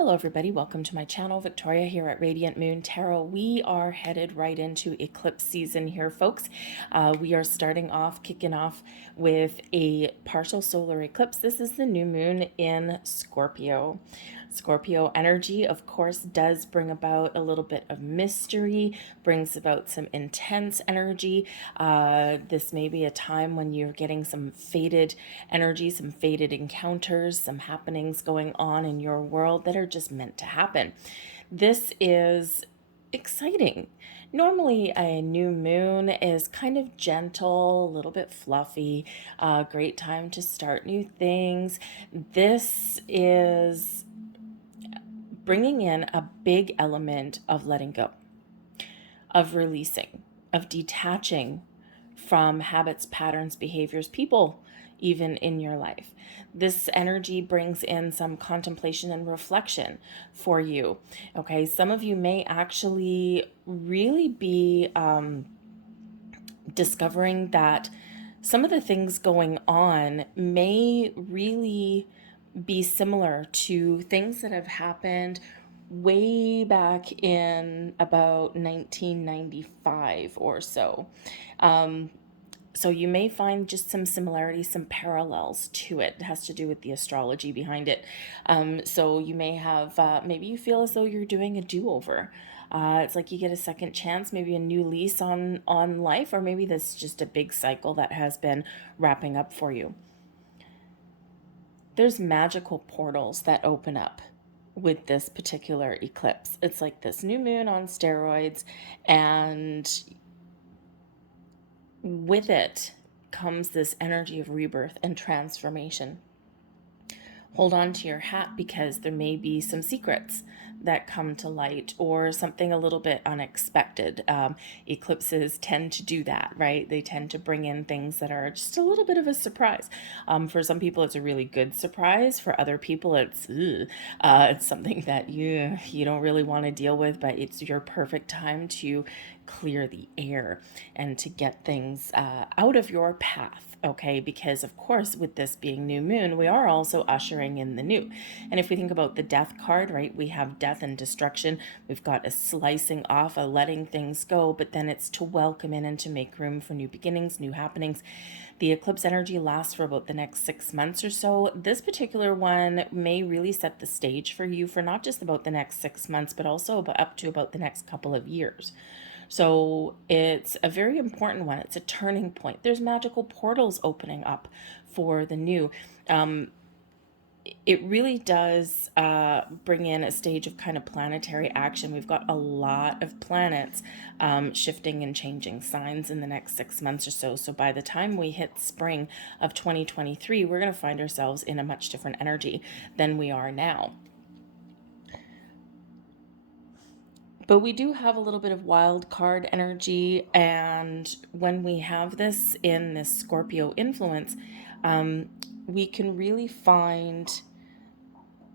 Hello everybody, welcome to my channel. Victoria here at Radiant Moon Tarot. We are headed right into eclipse season here, folks. We are kicking off with a partial solar eclipse. This is the new moon in Scorpio. Scorpio energy, of course, does bring about a little bit of mystery, brings about some intense energy. This may be a time when you're getting some fated energy, some fated encounters, some happenings going on in your world that are just meant to happen. This is exciting. Normally, a new moon is kind of gentle, a little bit fluffy, great time to start new things. This is bringing in a big element of letting go, of releasing, of detaching from habits, patterns, behaviors, people, even in your life. This energy brings in some contemplation and reflection for you. Okay, some of you may actually really be discovering that some of the things going on may really be similar to things that have happened way back in about 1995 or so. So you may find just some similarities, some parallels to it. It has to do with the astrology behind it. So you may have, maybe you feel as though you're doing a do-over. It's like you get a second chance, maybe a new lease on life, or maybe this is just a big cycle that has been wrapping up for you. There's magical portals that open up with this particular eclipse. It's like this new moon on steroids, and with it comes this energy of rebirth and transformation. Hold on to your hat because there may be some secrets that come to light or something a little bit unexpected. Eclipses tend to do that, right? They tend to bring in things that are just a little bit of a surprise. For some people, it's a really good surprise. For other people, it's something that you don't really want to deal with, but it's your perfect time to clear the air and to get things out of your path. Okay, because of course, with this being new moon, we are also ushering in the new. And if we think about the death card, right, we have death and destruction. We've got a slicing off, a letting things go, but then it's to welcome in and to make room for new beginnings, new happenings. The eclipse energy lasts for about the next 6 months or so. This particular one may really set the stage for you for not just about the next 6 months, but also up to about the next couple of years. So it's a very important one. It's a turning point. There's magical portals opening up for the new. It really does bring in a stage of kind of planetary action. We've got a lot of planets shifting and changing signs in the next 6 months or so. So by the time we hit spring of 2023, we're going to find ourselves in a much different energy than we are now. But we do have a little bit of wild card energy, and when we have this in this Scorpio influence, we can really find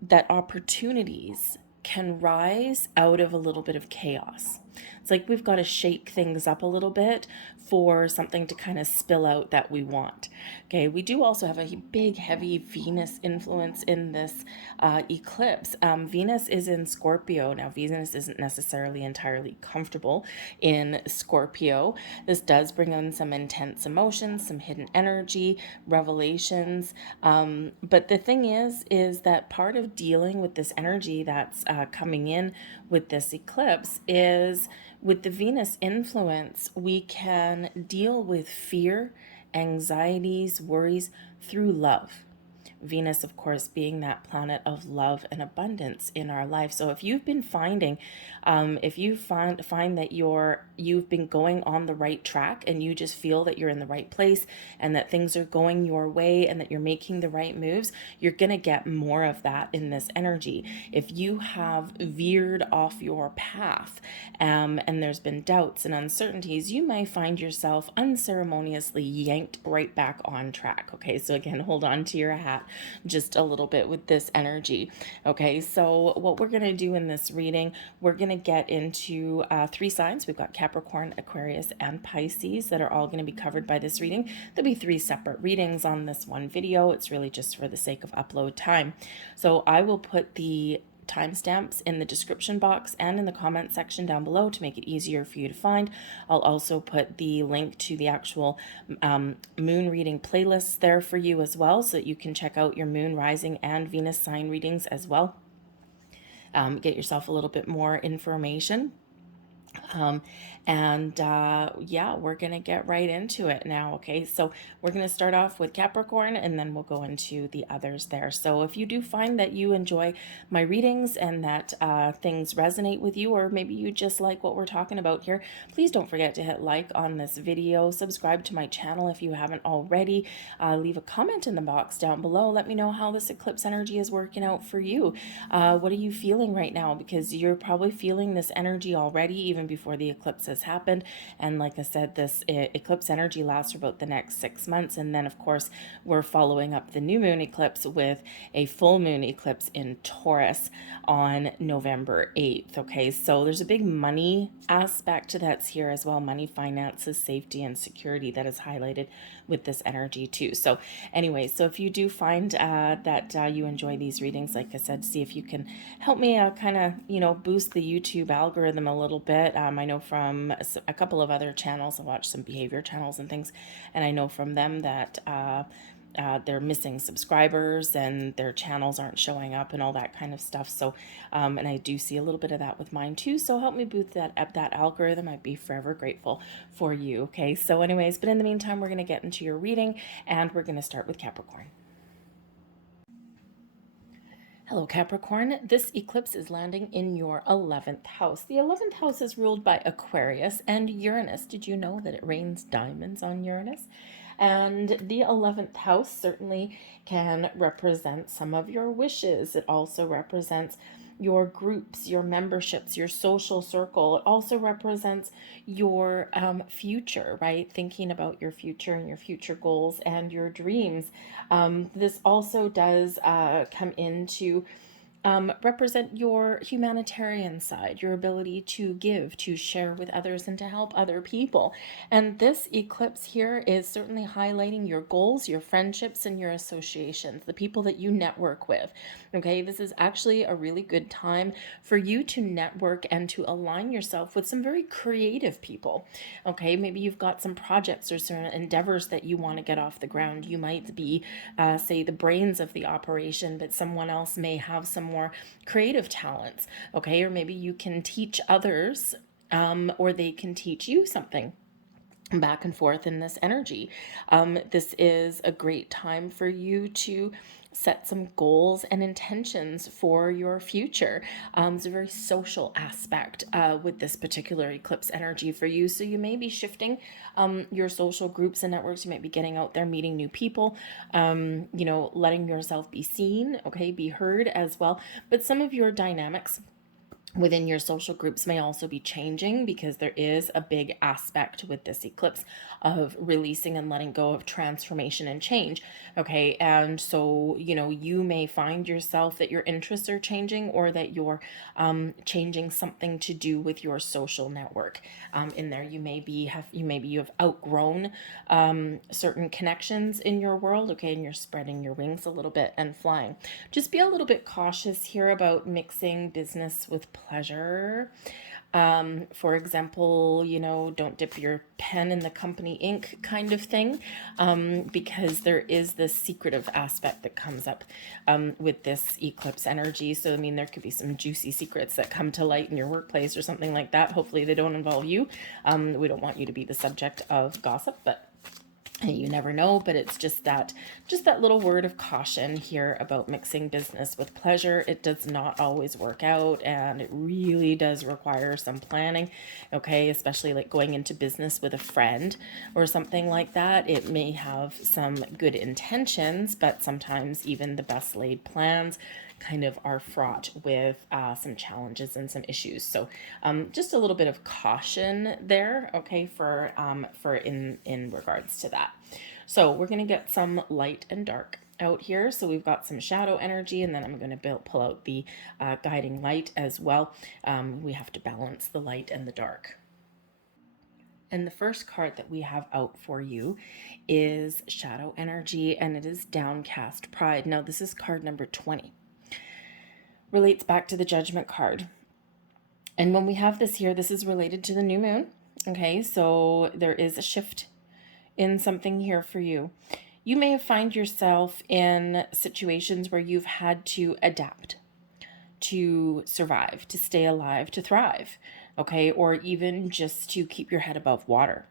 that opportunities can rise out of a little bit of chaos. It's like we've got to shake things up a little bit for something to kind of spill out that we want. Okay, we do also have a big, heavy Venus influence in this eclipse. Venus is in Scorpio. Now, Venus isn't necessarily entirely comfortable in Scorpio. This does bring in some intense emotions, some hidden energy, revelations. But the thing is that part of dealing with this energy that's coming in with this eclipse is with the Venus influence, we can deal with fear, anxieties, worries through love. Venus, of course, being that planet of love and abundance in our life. So if you've been finding, if you find that you've been going on the right track and you just feel that you're in the right place and that things are going your way and that you're making the right moves, you're going to get more of that in this energy. If you have veered off your path and there's been doubts and uncertainties, you may find yourself unceremoniously yanked right back on track. Okay, so again, hold on to your hat just a little bit with this energy. Okay, so what we're going to do in this reading, we're going to get into 3 signs. We've got Capricorn, Aquarius, and Pisces that are all going to be covered by this reading. There'll be 3 separate readings on this one video. It's really just for the sake of upload time. So I will put the timestamps in the description box and in the comment section down below to make it easier for you to find. I'll also put the link to the actual moon reading playlists there for you as well, so that you can check out your moon, rising, and Venus sign readings as well. Get yourself a little bit more information. Yeah, we're going to get right into it now. Okay, so we're going to start off with Capricorn and then we'll go into the others there. So if you do find that you enjoy my readings and that things resonate with you, or maybe you just like what we're talking about here, please don't forget to hit like on this video, subscribe to my channel if you haven't already, leave a comment in the box down below. Let me know how this eclipse energy is working out for you. What are you feeling right now? Because you're probably feeling this energy already, even before the eclipse has happened. And like I said, this eclipse energy lasts for about the next 6 months. And then, of course, we're following up the new moon eclipse with a full moon eclipse in Taurus on November 8th. Okay, so there's a big money aspect that's here as well. Money, finances, safety, and security that is highlighted with this energy too. So anyway, so if you do find that you enjoy these readings, like I said, see if you can help me kind of, boost the YouTube algorithm a little bit. I know from a couple of other channels, I watch some behavior channels and things, and I know from them that they're missing subscribers and their channels aren't showing up and all that kind of stuff. So, and I do see a little bit of that with mine too. So help me boost that algorithm. I'd be forever grateful for you. Okay. So anyways, but in the meantime, we're going to get into your reading and we're going to start with Capricorn. Hello, Capricorn. This eclipse is landing in your 11th house. The 11th house is ruled by Aquarius and Uranus. Did you know that it rains diamonds on Uranus? And the 11th house certainly can represent some of your wishes. It also represents your groups, your memberships, your social circle. It also represents your future, right? Thinking about your future and your future goals and your dreams. This also does come into represent your humanitarian side, your ability to give, to share with others, and to help other people. And this eclipse here is certainly highlighting your goals, your friendships, and your associations, the people that you network with. Okay, this is actually a really good time for you to network and to align yourself with some very creative people. Okay, maybe you've got some projects or certain endeavors that you want to get off the ground. You might be, say, the brains of the operation, but someone else may have some more creative talents. Okay, or maybe you can teach others, or they can teach you something. Back and forth in this energy. This is a great time for you to set some goals and intentions for your future. It's a very social aspect with this particular eclipse energy for you. So you may be shifting your social groups and networks. You might be getting out there, meeting new people, letting yourself be seen, okay, be heard as well. But some of your dynamics within your social groups may also be changing, because there is a big aspect with this eclipse of releasing and letting go of transformation and change. Okay, and so you may find yourself that your interests are changing, or that you're changing something to do with your social network. In there, you have outgrown certain connections in your world. Okay, and you're spreading your wings a little bit and flying. Just be a little bit cautious here about mixing business with pleasure. For example, don't dip your pen in the company ink kind of thing, because there is this secretive aspect that comes up with this eclipse energy. So, I mean, there could be some juicy secrets that come to light in your workplace or something like that. Hopefully they don't involve you. We don't want you to be the subject of gossip, but you never know. But it's just that little word of caution here about mixing business with pleasure. It does not always work out, and it really does require some planning. Okay, especially like going into business with a friend or something like that. It may have some good intentions, but sometimes even the best laid plans kind of are fraught with some challenges and some issues. So just a little bit of caution there, okay, for in regards to that. So we're going to get some light and dark out here. So we've got some shadow energy, and then I'm going to pull out the guiding light as well. We have to balance the light and the dark. And the first card that we have out for you is shadow energy, and it is downcast pride. Now this is card number 20. relates back to the Judgment card. And when we have this here, this is related to the new moon. Okay, so there is a shift in something here for you. You may find yourself in situations where you've had to adapt to survive, to stay alive, to thrive, okay, or even just to keep your head above water.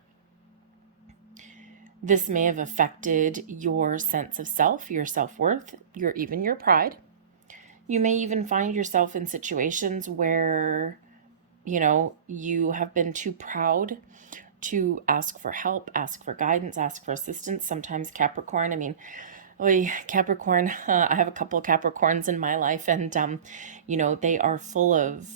This may have affected your sense of self, your self-worth, even your pride. You may even find yourself in situations where, you have been too proud to ask for help, ask for guidance, ask for assistance. Sometimes Capricorn, Capricorn, I have a couple of Capricorns in my life, and, they are full of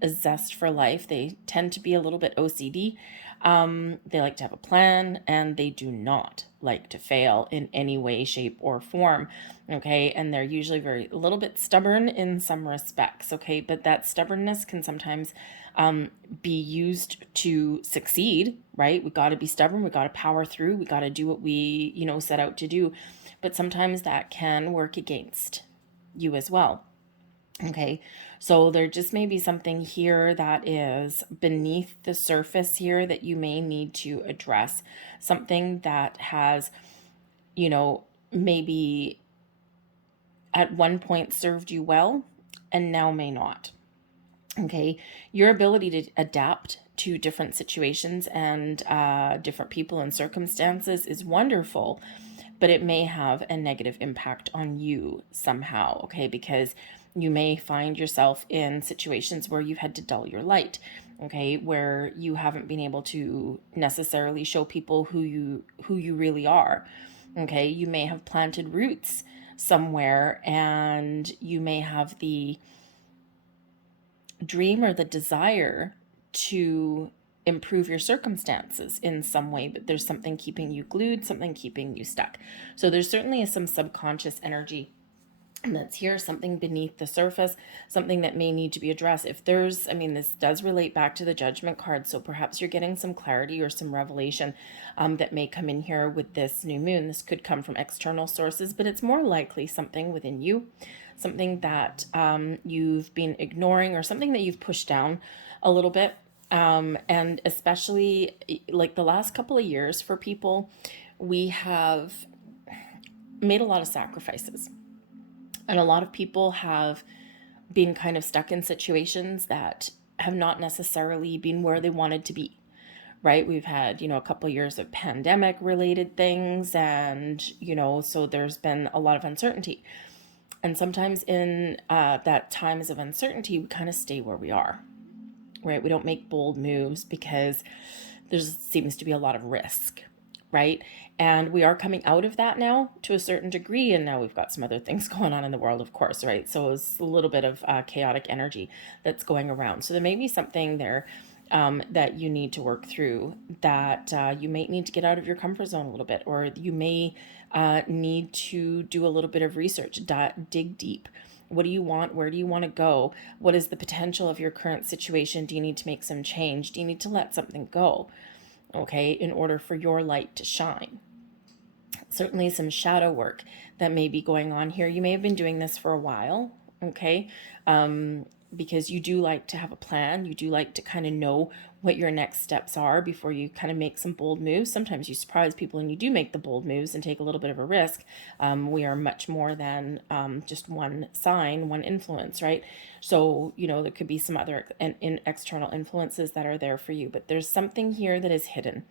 a zest for life. They tend to be a little bit OCD. They like to have a plan, and they do not like to fail in any way, shape, or form. Okay. And they're usually a little bit stubborn in some respects. Okay. But that stubbornness can sometimes be used to succeed, right? We got to be stubborn. We got to power through. We got to do what we, set out to do. But sometimes that can work against you as well. Okay, so there just may be something here that is beneath the surface here that you may need to address. Something that has, maybe at one point served you well and now may not. Okay, your ability to adapt to different situations and different people and circumstances is wonderful, but it may have a negative impact on you somehow, okay? Because you may find yourself in situations where you've had to dull your light, okay? Where you haven't been able to necessarily show people who you really are, okay? You may have planted roots somewhere, and you may have the dream or the desire to improve your circumstances in some way, but there's something keeping you glued, something keeping you stuck. So there's certainly some subconscious energy that's here, something beneath the surface, something that may need to be addressed. If there's, this does relate back to the Judgment card, so perhaps you're getting some clarity or some revelation that may come in here with this new moon. This could come from external sources, but it's more likely something within you, something that you've been ignoring, or something that you've pushed down a little bit. And especially like the last couple of years for people, we have made a lot of sacrifices. And a lot of people have been kind of stuck in situations that have not necessarily been where they wanted to be, right? We've had, a couple of years of pandemic related things, and, so there's been a lot of uncertainty. And sometimes in that times of uncertainty, we kind of stay where we are, right? We don't make bold moves because there seems to be a lot of risk, right? And we are coming out of that now to a certain degree. And now we've got some other things going on in the world, of course, right? So it's a little bit of chaotic energy that's going around. So there may be something there that you need to work through, that you may need to get out of your comfort zone a little bit, or you may need to do a little bit of research, dig deep. What do you want? Where do you want to go? What is the potential of your current situation? Do you need to make some change? Do you need to let something go? Okay, in order for your light to shine. Certainly some shadow work that may be going on here. You may have been doing this for a while, okay? Because you do like to have a plan. You do like to kind of know what your next steps are before you kind of make some bold moves. Sometimes you surprise people and you do make the bold moves and take a little bit of a risk. We are much more than just one sign, one influence, right? So, there could be some other external influences that are there for you, but there's something here that is hidden.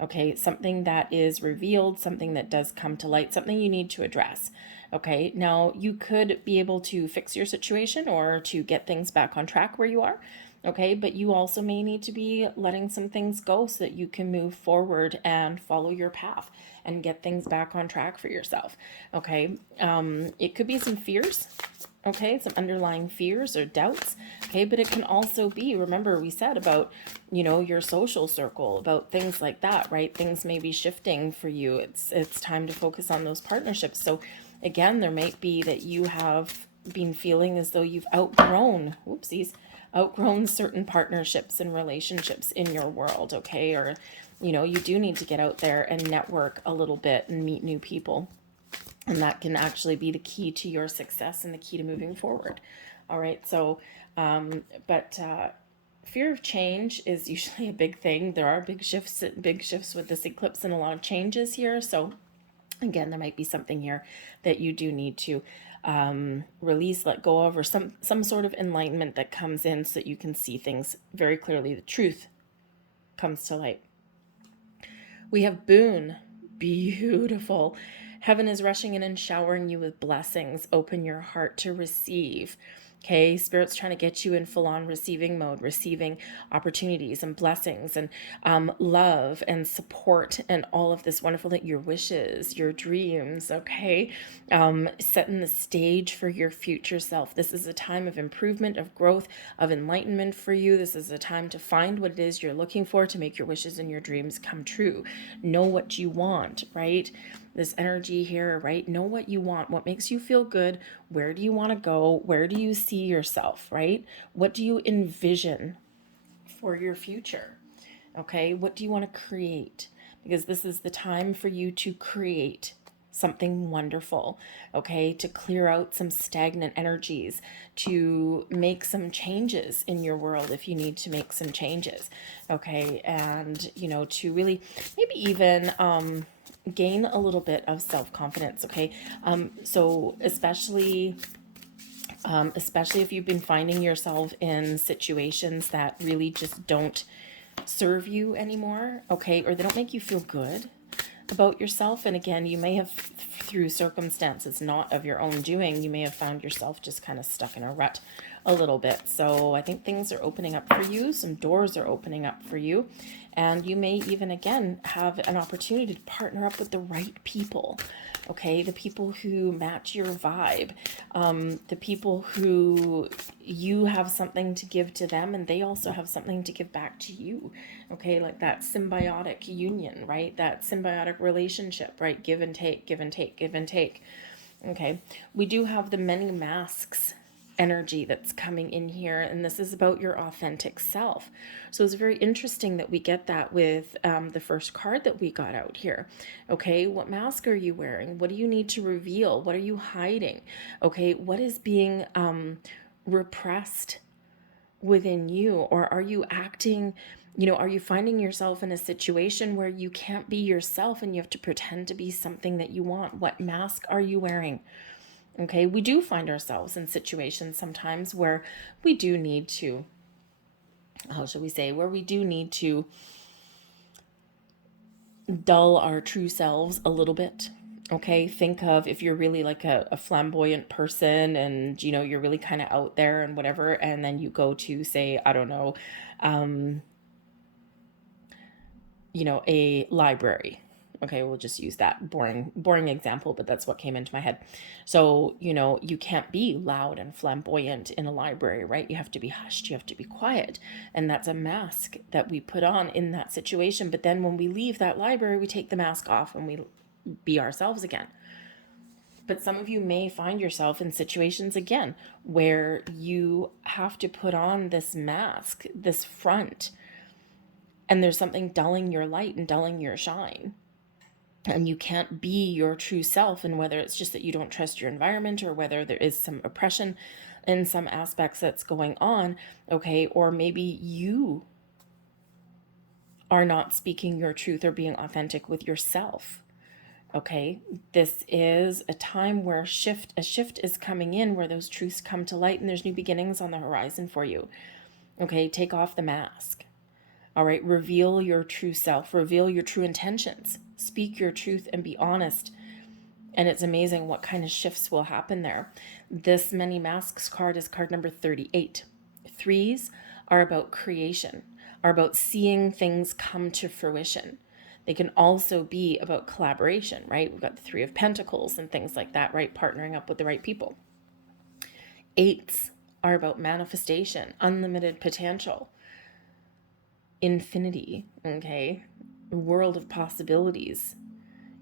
Okay, something that is revealed, something that does come to light, something you need to address. Okay, now you could be able to fix your situation or to get things back on track where you are. Okay, but you also may need to be letting some things go so that you can move forward and follow your path and get things back on track for yourself. Okay, it could be some fears. Okay, some underlying fears or doubts. Okay, but it can also be, remember we said about, your social circle, about things like that, right? Things may be shifting for you. It's time to focus on those partnerships. So again, there might be that you have been feeling as though you've outgrown certain partnerships and relationships in your world, okay? Or, you do need to get out there and network a little bit and meet new people. And that can actually be the key to your success and the key to moving forward. All right. So, but fear of change is usually a big thing. There are big shifts with this eclipse and a lot of changes here. So again, there might be something here that you do need to release, let go of, or some sort of enlightenment that comes in so that you can see things very clearly. The truth comes to light. We have boon. Beautiful. Heaven is rushing in and showering you with blessings. Open your heart to receive. Okay, Spirit's trying to get you in full-on receiving mode, receiving opportunities and blessings and love and support and all of this wonderful, that your wishes, your dreams, okay? Setting the stage for your future self. This is a time of improvement, of growth, of enlightenment for you. This is a time to find what it is you're looking for to make your wishes and your dreams come true. Know what you want, right? This energy here, right? Know what you want, what makes you feel good, where do you want to go, where do you see yourself, right? What do you envision for your future? Okay, what do you want to create? Because this is the time for you to create something wonderful, okay? To clear out some stagnant energies, to make some changes in your world if you need to make some changes, okay? And, you know, to really maybe even gain a little bit of self-confidence, okay? So especially if you've been finding yourself in situations that really just don't serve you anymore, okay, or they don't make you feel good about yourself. And again, you may have, through circumstances not of your own doing, you may have found yourself just kind of stuck in a rut a little bit. So I think things are opening up for you. Some doors are opening up for you. And you may even, again, have an opportunity to partner up with the right people. Okay, the people who match your vibe, the people who you have something to give to them and they also have something to give back to you. Okay, like that symbiotic union, right? That symbiotic relationship, right? Give and take, give and take, give and take. Okay, we do have the many masks energy that's coming in here, and this is about your authentic self. So it's very interesting that we get that with the first card that we got out here. Okay, what mask are you wearing? What do you need to reveal? What are you hiding? Okay, what is being repressed within you? Or are you acting, you know, are you finding yourself in a situation where you can't be yourself and you have to pretend to be something that you want? What mask are you wearing? Okay, we do find ourselves in situations sometimes where we do need to, how shall we say, where we do need to dull our true selves a little bit. Okay, think of if you're really like a flamboyant person and, you know, you're really kind of out there and whatever, and then you go to, say, I don't know, you know, a library. Okay, we'll just use that boring example, but that's what came into my head. So, you know, you can't be loud and flamboyant in a library, right? You have to be hushed, you have to be quiet. And that's a mask that we put on in that situation. But then when we leave that library, we take the mask off and we be ourselves again. But some of you may find yourself in situations again where you have to put on this mask, this front, and there's something dulling your light and dulling your shine. And you can't be your true self. And whether it's just that you don't trust your environment or whether there is some oppression in some aspects that's going on, okay, or maybe you are not speaking your truth or being authentic with yourself. Okay, this is a time where a shift is coming in, where those truths come to light and there's new beginnings on the horizon for you. Okay, take off the mask. All right, reveal your true self, reveal your true intentions, speak your truth and be honest. And it's amazing what kind of shifts will happen there. This Many Masks card is card number 38. Threes are about creation, are about seeing things come to fruition. They can also be about collaboration, right? We've got the Three of Pentacles and things like that, right? Partnering up with the right people. Eights are about manifestation, unlimited potential, infinity, okay? World of possibilities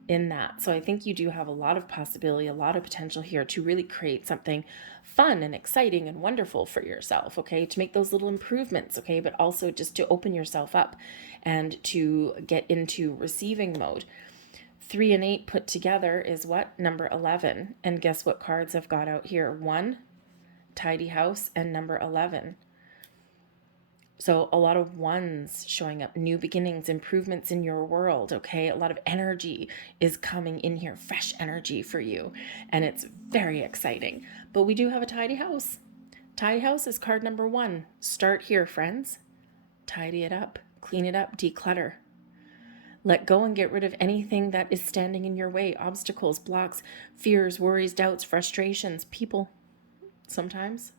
in that. So I think you do have a lot of possibility, a lot of potential here to really create something fun and exciting and wonderful for yourself, okay? To make those little improvements, okay? But also just to open yourself up and to get into receiving mode. 3 and 8 put together is what? Number 11. And guess what cards I've got out here? 1, tidy house, and number 11. So a lot of ones showing up, new beginnings, improvements in your world, okay? A lot of energy is coming in here, fresh energy for you, and it's very exciting. But we do have a tidy house. Tidy house is card number 1. Start here, friends. Tidy it up, clean it up, declutter. Let go and get rid of anything that is standing in your way, obstacles, blocks, fears, worries, doubts, frustrations, people, sometimes.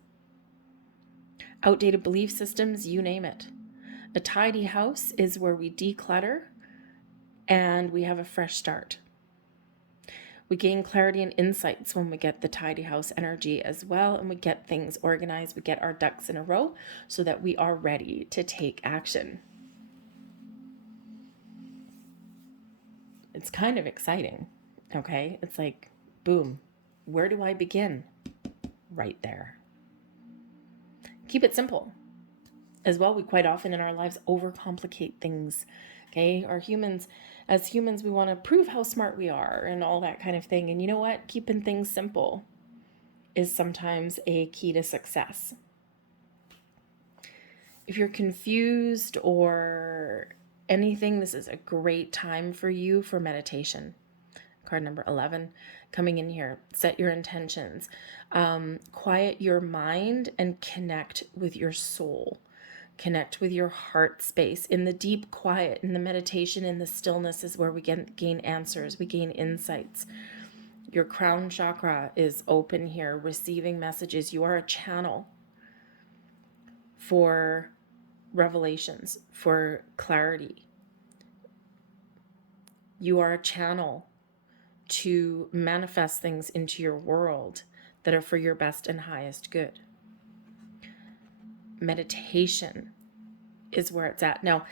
Outdated belief systems, you name it. A tidy house is where we declutter and we have a fresh start. We gain clarity and insights when we get the tidy house energy as well, and we get things organized, we get our ducks in a row so that we are ready to take action. It's kind of exciting, okay? It's like, boom, where do I begin? Right there. Keep it simple. As well, we quite often in our lives overcomplicate things, okay? As humans, we want to prove how smart we are and all that kind of thing. And you know what? Keeping things simple is sometimes a key to success. If you're confused or anything, this is a great time for you for meditation. Card number 11 coming in here. Set your intentions. Quiet your mind and connect with your soul. Connect with your heart space. In the deep quiet, in the meditation, in the stillness is where we gain answers. We gain insights. Your crown chakra is open here, receiving messages. You are a channel for revelations, for clarity. You are a channel to manifest things into your world that are for your best and highest good. Meditation is where it's at. Now,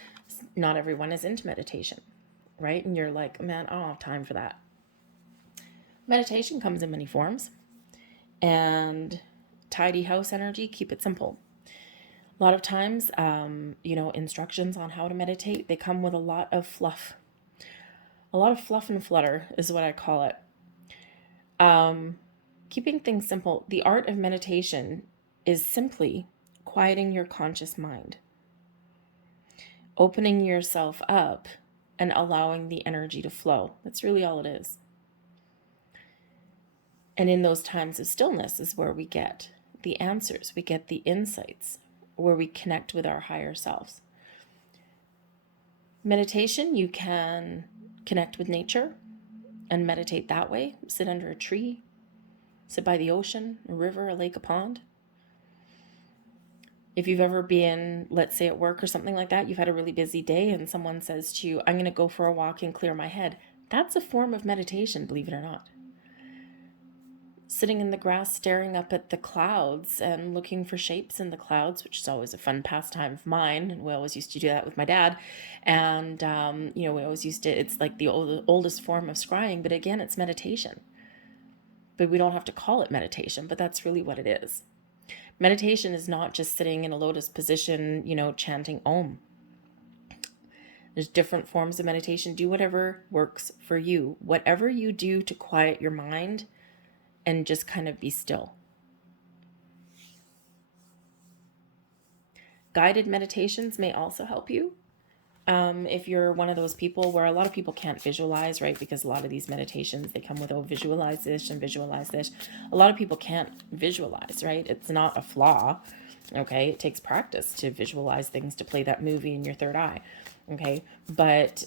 not everyone is into meditation, right? And you're like, man, I don't have time for that. Meditation comes in many forms. And tidy house energy, keep it simple. A lot of times, instructions on how to meditate, they come with a lot of fluff. A lot of fluff and flutter is what I call it. Keeping things simple. The art of meditation is simply quieting your conscious mind, opening yourself up and allowing the energy to flow. That's really all it is. And in those times of stillness is where we get the answers, we get the insights, where we connect with our higher selves. Meditation, you can connect with nature and meditate that way. Sit under a tree, sit by the ocean, a river, a lake, a pond. If you've ever been, let's say at work or something like that, you've had a really busy day and someone says to you, I'm going to go for a walk and clear my head. That's a form of meditation, believe it or not. Sitting in the grass, staring up at the clouds and looking for shapes in the clouds, which is always a fun pastime of mine. And we always used to do that with my dad. And, we always used to, it's like the oldest form of scrying, but again, it's meditation. But we don't have to call it meditation, but that's really what it is. Meditation is not just sitting in a lotus position, chanting Om. There's different forms of meditation. Do whatever works for you. Whatever you do to quiet your mind and just kind of be still. Guided meditations may also help you. If you're one of those people where a lot of people can't visualize, right? Because a lot of these meditations, they come with, visualize this and visualize this. A lot of people can't visualize, right? It's not a flaw, okay? It takes practice to visualize things, to play that movie in your third eye, okay? But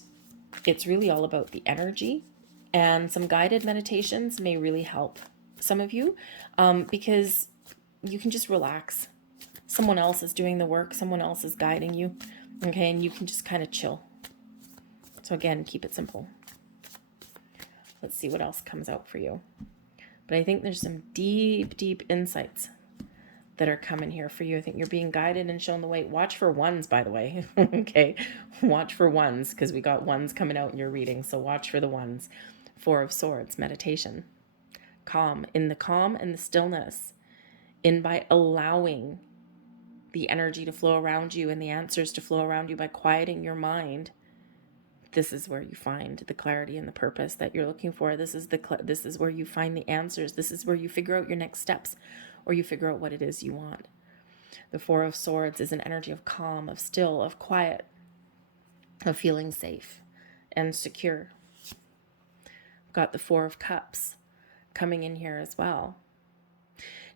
it's really all about the energy, and some guided meditations may really help some of you, because you can just relax. Someone else is doing the work, someone else is guiding you, okay, and you can just kind of chill. So again, keep it simple. Let's see what else comes out for you. But I think there's some deep, deep insights that are coming here for you. I think you're being guided and shown the way. Watch for ones, by the way. Okay, watch for ones, because we got ones coming out in your reading, so watch for the ones. 4 of Swords, meditation. Calm, in the calm and the stillness, in by allowing the energy to flow around you and the answers to flow around you, by quieting your mind, this is where you find the clarity and the purpose that you're looking for. This is where you find the answers. This is where you figure out your next steps, or you figure out what it is you want. The Four of Swords is an energy of calm, of still, of quiet, of feeling safe and secure. Got the Four of Cups coming in here as well.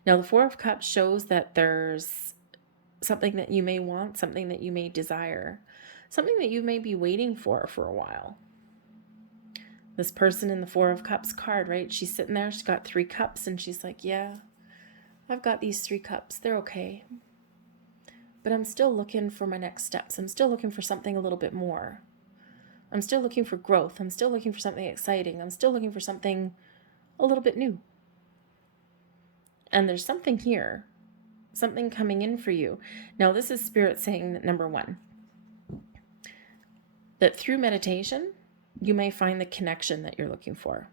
Now, the Four of Cups shows that there's something that you may want, something that you may desire, something that you may be waiting for a while. This person in the Four of Cups card, right? She's sitting there, she's got 3 cups, and she's like, yeah, I've got these 3 cups. They're okay. But I'm still looking for my next steps. I'm still looking for something a little bit more. I'm still looking for growth. I'm still looking for something exciting. I'm still looking for something a little bit new. And there's something here, something coming in for you. Now, this is Spirit saying that, number 1, that through meditation, you may find the connection that you're looking for.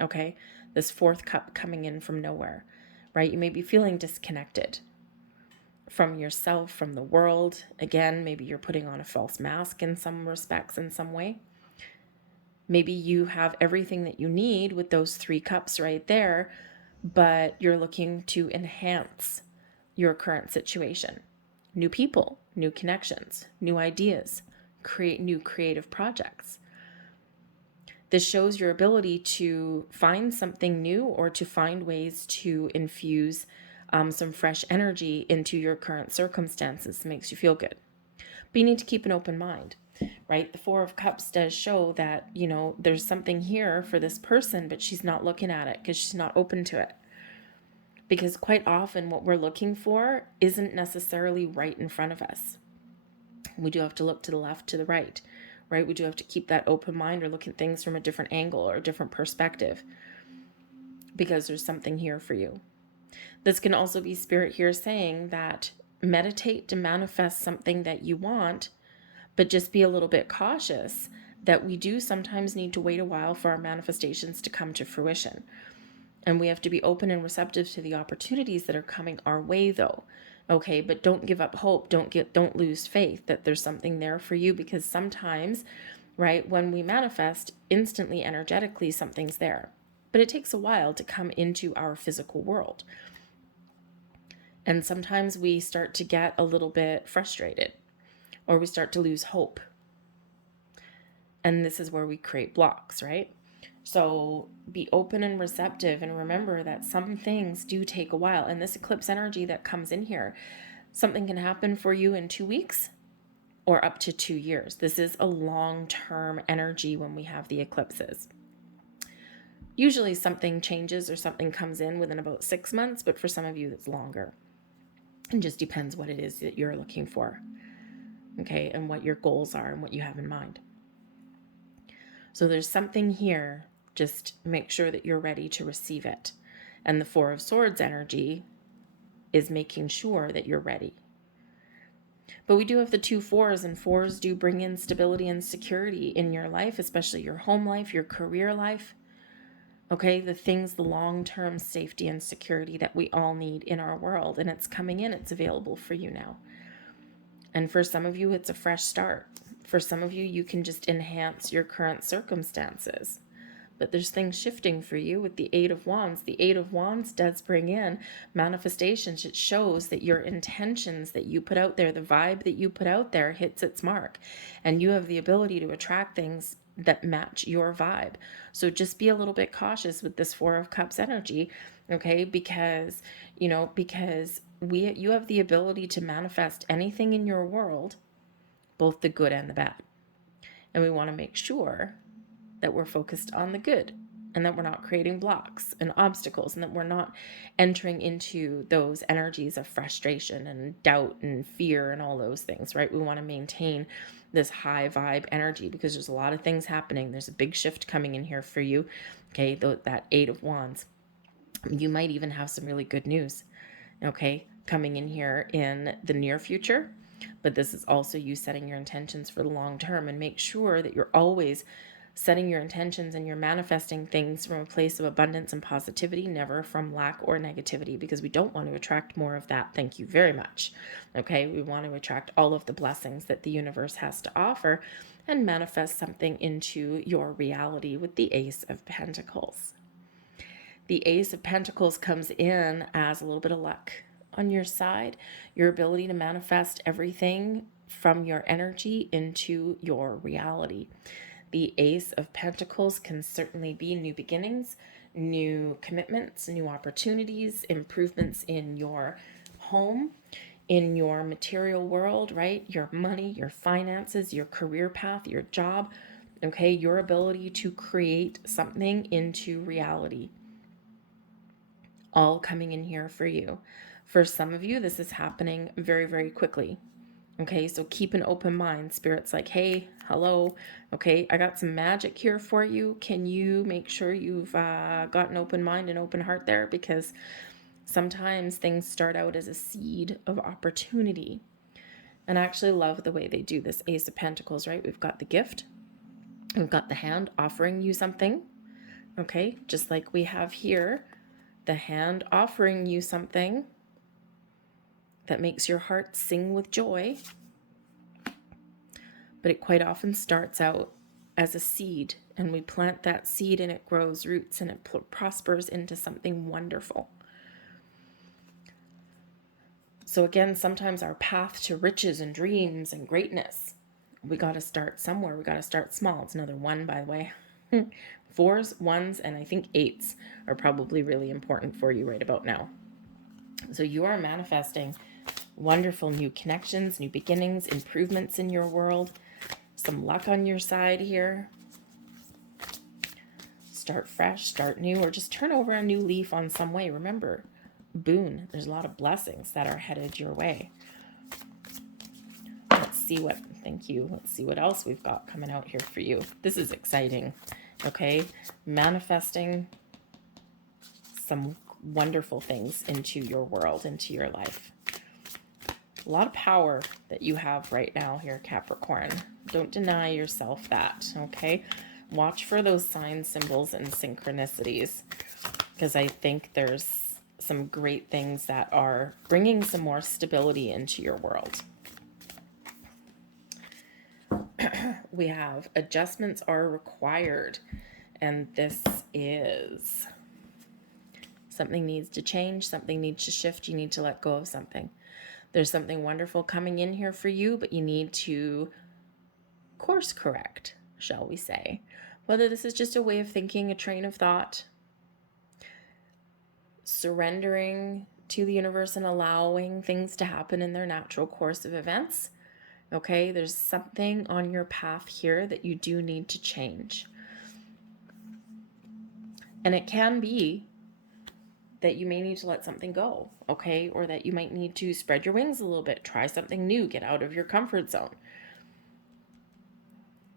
Okay? This 4th cup coming in from nowhere, right? You may be feeling disconnected from yourself, from the world. Again, maybe you're putting on a false mask in some respects, in some way. Maybe you have everything that you need with those 3 cups right there, but you're looking to enhance your current situation. New people, new connections, new ideas, create new creative projects. This shows your ability to find something new or to find ways to infuse some fresh energy into your current circumstances. Makes you feel good. But you need to keep an open mind, right? The Four of Cups does show that, there's something here for this person, but she's not looking at it because she's not open to it. Because quite often what we're looking for isn't necessarily right in front of us. We do have to look to the left, to the right, right? We do have to keep that open mind or look at things from a different angle or a different perspective, because there's something here for you. This can also be Spirit here saying that meditate to manifest something that you want, but just be a little bit cautious that we do sometimes need to wait a while for our manifestations to come to fruition. And we have to be open and receptive to the opportunities that are coming our way, though. Okay, but don't give up hope. Don't lose faith that there's something there for you, because sometimes, right, when we manifest instantly, energetically, something's there. But it takes a while to come into our physical world. And sometimes we start to get a little bit frustrated, or we start to lose hope. And this is where we create blocks, right? So be open and receptive, and remember that some things do take a while. And this eclipse energy that comes in here, something can happen for you in 2 weeks or up to 2 years. This is a long-term energy when we have the eclipses. Usually something changes or something comes in within about 6 months, but for some of you it's longer. It just depends what it is that you're looking for, okay, and what your goals are and what you have in mind. So there's something here. Just make sure that you're ready to receive it. And the Four of Swords energy is making sure that you're ready. But we do have the 2 fours, and 4s do bring in stability and security in your life, especially your home life, your career life. Okay, the long-term safety and security that we all need in our world. And it's coming in, it's available for you now. And for some of you, it's a fresh start. For some of you, you can just enhance your current circumstances. But there's things shifting for you with the 8 of Wands. The 8 of Wands does bring in manifestations. It shows that your intentions that you put out there, the vibe that you put out there hits its mark. And you have the ability to attract things that match your vibe. So just be a little bit cautious with this 4 of Cups energy, okay? Because, you have the ability to manifest anything in your world, both the good and the bad. And we want to make sure that we're focused on the good, and that we're not creating blocks and obstacles, and that we're not entering into those energies of frustration and doubt and fear and all those things, right? We want to maintain this high vibe energy, because there's a lot of things happening. There's a big shift coming in here for you, okay? That 8 of Wands. You might even have some really good news, okay, coming in here in the near future. But this is also you setting your intentions for the long term, and make sure that you're always setting your intentions and you're manifesting things from a place of abundance and positivity, never from lack or negativity, because we don't want to attract more of that. Thank you very much. Okay, we want to attract all of the blessings that the universe has to offer and manifest something into your reality with the Ace of Pentacles. The Ace of Pentacles comes in as a little bit of luck on your side, your ability to manifest everything from your energy into your reality. The Ace of Pentacles can certainly be new beginnings, new commitments, new opportunities, improvements in your home, in your material world, right? Your money, your finances, your career path, your job, okay? Your ability to create something into reality. All coming in here for you. For some of you, this is happening very, very quickly. Okay, so keep an open mind. Spirit's like, hey, hello. Okay, I got some magic here for you. Can you make sure you've got an open mind and open heart there? Because sometimes things start out as a seed of opportunity. And I actually love the way they do this Ace of Pentacles, right? We've got the gift. We've got the hand offering you something. Okay, just like we have here, the hand offering you something that makes your heart sing with joy. But it quite often starts out as a seed, and we plant that seed and it grows roots and it prospers into something wonderful. So again, sometimes our path to riches and dreams and greatness, we got to start somewhere. We got to start small. It's another one, by the way. 4s, 1s, and I think 8s are probably really important for you right about now. So you are manifesting wonderful new connections, new beginnings, improvements in your world, some luck on your side here. Start fresh, start new, or just turn over a new leaf on some way. Remember, boon, there's a lot of blessings that are headed your way. Let's see what, thank you. Let's see what else we've got coming out here for you. This is exciting. Okay, manifesting some wonderful things into your world, into your life. A lot of power that you have right now here, Capricorn. Don't deny yourself that, okay? Watch for those signs, symbols, and synchronicities, because I think there's some great things that are bringing some more stability into your world. We have adjustments are required, and this is something needs to change, something needs to shift, you need to let go of something. There's something wonderful coming in here for you, but you need to course correct, shall we say. Whether this is just a way of thinking, a train of thought, surrendering to the universe and allowing things to happen in their natural course of events. Okay, there's something on your path here that you do need to change. And it can be that you may need to let something go, okay? Or that you might need to spread your wings a little bit, try something new, get out of your comfort zone.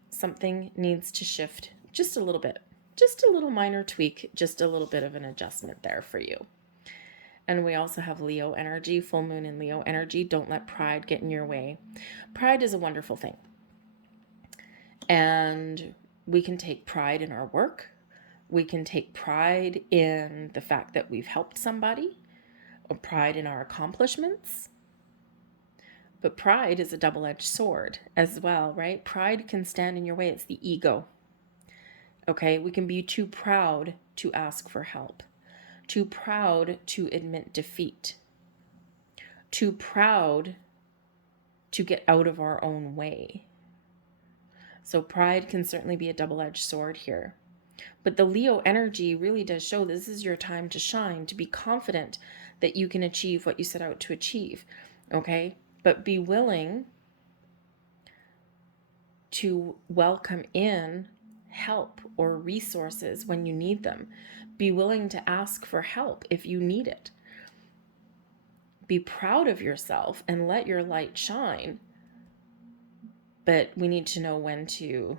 Something needs to shift just a little bit, just a little minor tweak, just a little bit of an adjustment there for you. And we also have Leo energy, full moon in Leo energy. Don't let pride get in your way. Pride is a wonderful thing. And we can take pride in our work. We can take pride in the fact that we've helped somebody, or pride in our accomplishments. But pride is a double-edged sword as well, right? Pride can stand in your way. It's the ego. Okay, we can be too proud to ask for help, too proud to admit defeat, too proud to get out of our own way. So pride can certainly be a double-edged sword here. But the Leo energy really does show this is your time to shine, to be confident that you can achieve what you set out to achieve, okay? But be willing to welcome in help or resources when you need them. Be willing to ask for help if you need it. Be proud of yourself and let your light shine. But we need to know when to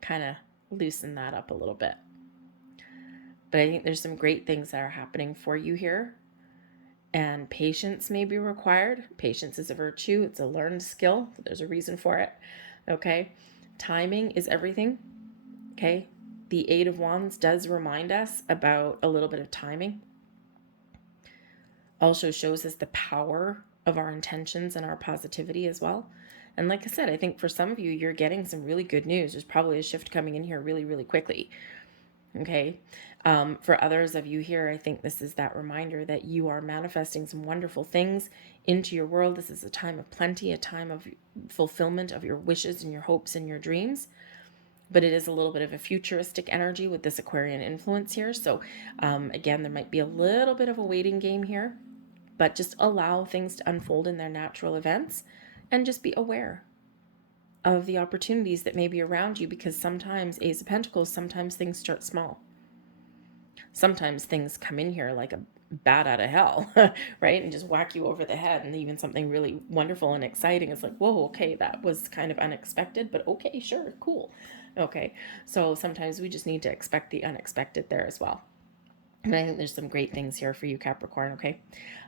kind of loosen that up a little bit. But I think there's some great things that are happening for you here. And patience may be required. Patience is a virtue. It's a learned skill. There's a reason for it. Okay. Timing is everything. Okay. The Eight of Wands does remind us about a little bit of timing. Also shows us the power of our intentions and our positivity as well. And like I said, I think for some of you, you're getting some really good news. There's probably a shift coming in here really, really quickly. Okay. For others of you here, I think this is that reminder that you are manifesting some wonderful things into your world. This is a time of plenty, a time of fulfillment of your wishes and your hopes and your dreams. But it is a little bit of a futuristic energy with this Aquarian influence here. So again, there might be a little bit of a waiting game here, but just allow things to unfold in their natural events and just be aware of the opportunities that may be around you, because sometimes, Ace of Pentacles, sometimes things start small. Sometimes things come in here like a bat out of hell, right? And just whack you over the head. And even something really wonderful and exciting is like, whoa, okay, that was kind of unexpected, but okay, sure, cool. Okay, so sometimes we just need to expect the unexpected there as well. And I think there's some great things here for you, Capricorn, okay?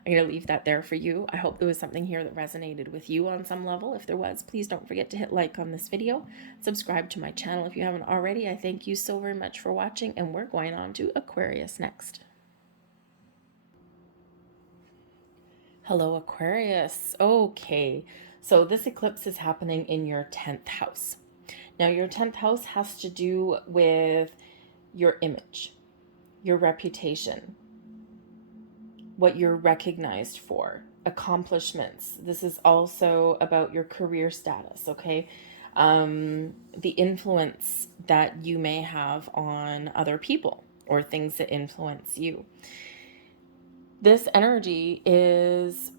I'm going to leave that there for you. I hope there was something here that resonated with you on some level. If there was, please don't forget to hit like on this video. Subscribe to my channel if you haven't already. I thank you so very much for watching, and we're going on to Aquarius next. Hello, Aquarius. Okay, so this eclipse is happening in your 10th house. Now, your 10th house has to do with your image, your reputation, what you're recognized for, accomplishments. This is also about your career status, okay? The influence that you may have on other people or things that influence you. This energy is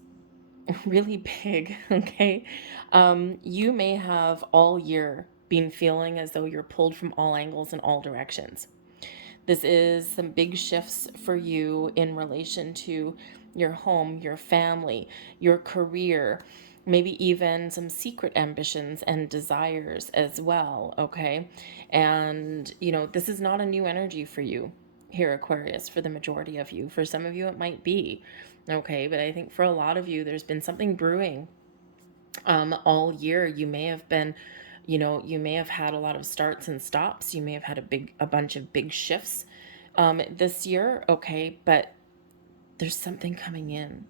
really big, okay? You may have all year been feeling as though you're pulled from all angles and all directions. This is some big shifts for you in relation to your home, your family, your career, maybe even some secret ambitions and desires as well, okay? And, you know, this is not a new energy for you here, Aquarius, for the majority of you. For some of you, it might be, okay? But I think for a lot of you, there's been something brewing all year. You may have been, you know, you may have had a lot of starts and stops. You may have had a bunch of big shifts this year, okay? But there's something coming in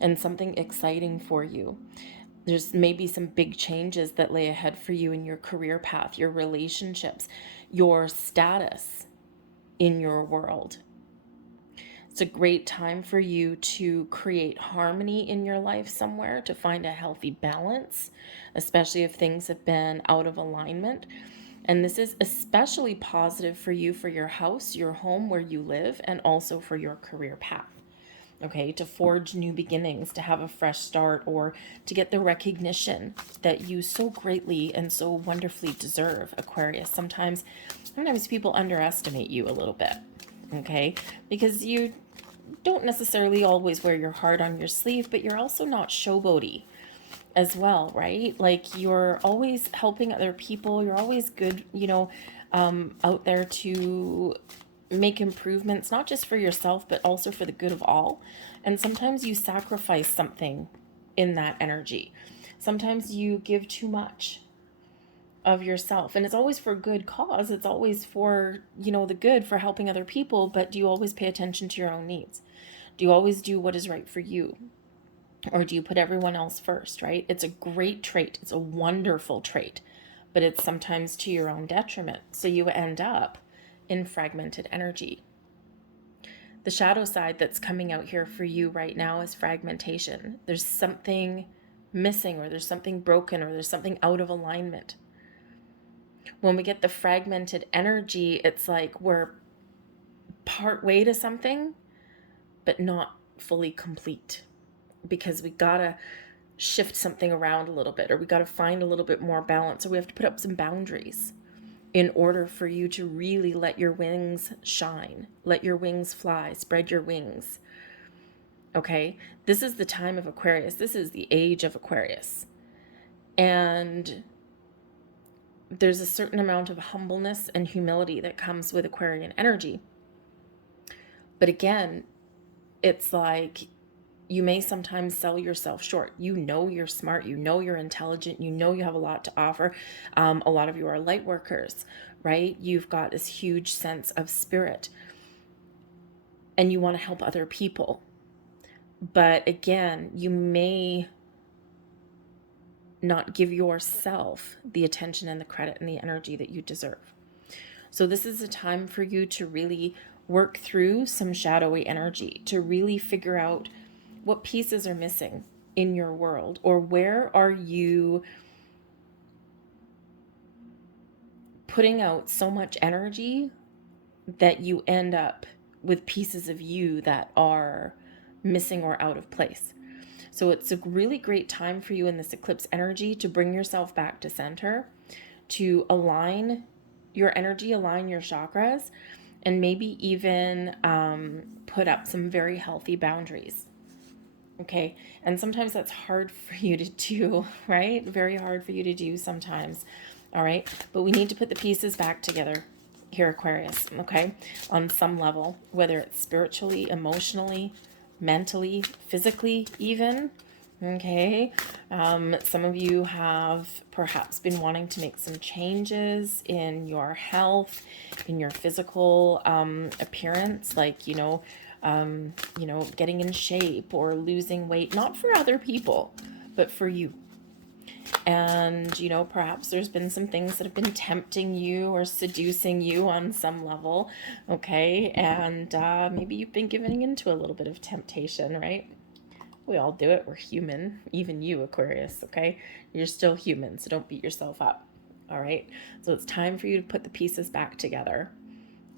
and something exciting for you. There's maybe some big changes that lay ahead for you in your career path, your relationships, your status in your world. It's a great time for you to create harmony in your life somewhere, to find a healthy balance, especially if things have been out of alignment. And this is especially positive for you, for your house, your home where you live, and also for your career path. Okay, to forge new beginnings, to have a fresh start, or to get the recognition that you so greatly and so wonderfully deserve, Aquarius. Sometimes people underestimate you a little bit, okay, because you don't necessarily always wear your heart on your sleeve, but you're also not showboaty as well, right? Like, you're always helping other people. You're always good, you know, out there to make improvements, not just for yourself, but also for the good of all. And sometimes you sacrifice something in that energy. Sometimes you give too much of yourself, and it's always for good cause. It's always for, you know, the good, for helping other people. But do you always pay attention to your own needs? Do you always do what is right for you? Or do you put everyone else first, right? It's a great trait. It's a wonderful trait, but it's sometimes to your own detriment. So you end up in fragmented energy. The shadow side that's coming out here for you right now is fragmentation. There's something missing, or there's something broken, or there's something out of alignment. When we get the fragmented energy, it's like we're part way to something, but not fully complete, because we gotta shift something around a little bit, or we gotta find a little bit more balance, or we have to put up some boundaries in order for you to really let your wings shine, let your wings fly, spread your wings. Okay, this is the time of Aquarius. This is the age of Aquarius. And there's a certain amount of humbleness and humility that comes with Aquarian energy. But again, it's like you may sometimes sell yourself short. You know you're smart. You know you're intelligent. You know you have a lot to offer. A lot of you are light workers, right? You've got this huge sense of spirit and you want to help other people. But again, you may not give yourself the attention and the credit and the energy that you deserve. So this is a time for you to really work through some shadowy energy, to really figure out what pieces are missing in your world, or where are you putting out so much energy that you end up with pieces of you that are missing or out of place. So it's a really great time for you in this eclipse energy to bring yourself back to center, to align your energy, align your chakras, and maybe even put up some very healthy boundaries. Okay. And sometimes that's hard for you to do, right? Very hard for you to do sometimes. All right. But we need to put the pieces back together here, Aquarius. Okay. On some level, whether it's spiritually, emotionally, mentally, physically, even. Okay. Some of you have perhaps been wanting to make some changes in your health, in your physical appearance, like, getting in shape or losing weight, not for other people, but for you. And, perhaps there's been some things that have been tempting you or seducing you on some level. Okay. And maybe you've been giving into a little bit of temptation, right? We all do it. We're human. Even you, Aquarius, okay? You're still human, so don't beat yourself up, all right? So it's time for you to put the pieces back together,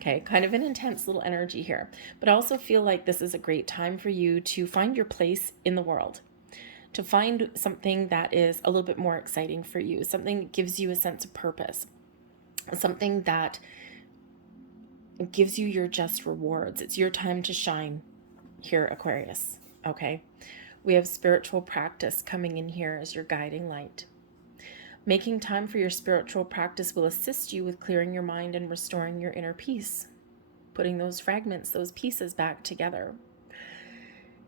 okay? Kind of an intense little energy here. But I also feel like this is a great time for you to find your place in the world, to find something that is a little bit more exciting for you, something that gives you a sense of purpose, something that gives you your just rewards. It's your time to shine here, Aquarius, okay? We have spiritual practice coming in here as your guiding light. Making time for your spiritual practice will assist you with clearing your mind and restoring your inner peace, putting those fragments, those pieces back together.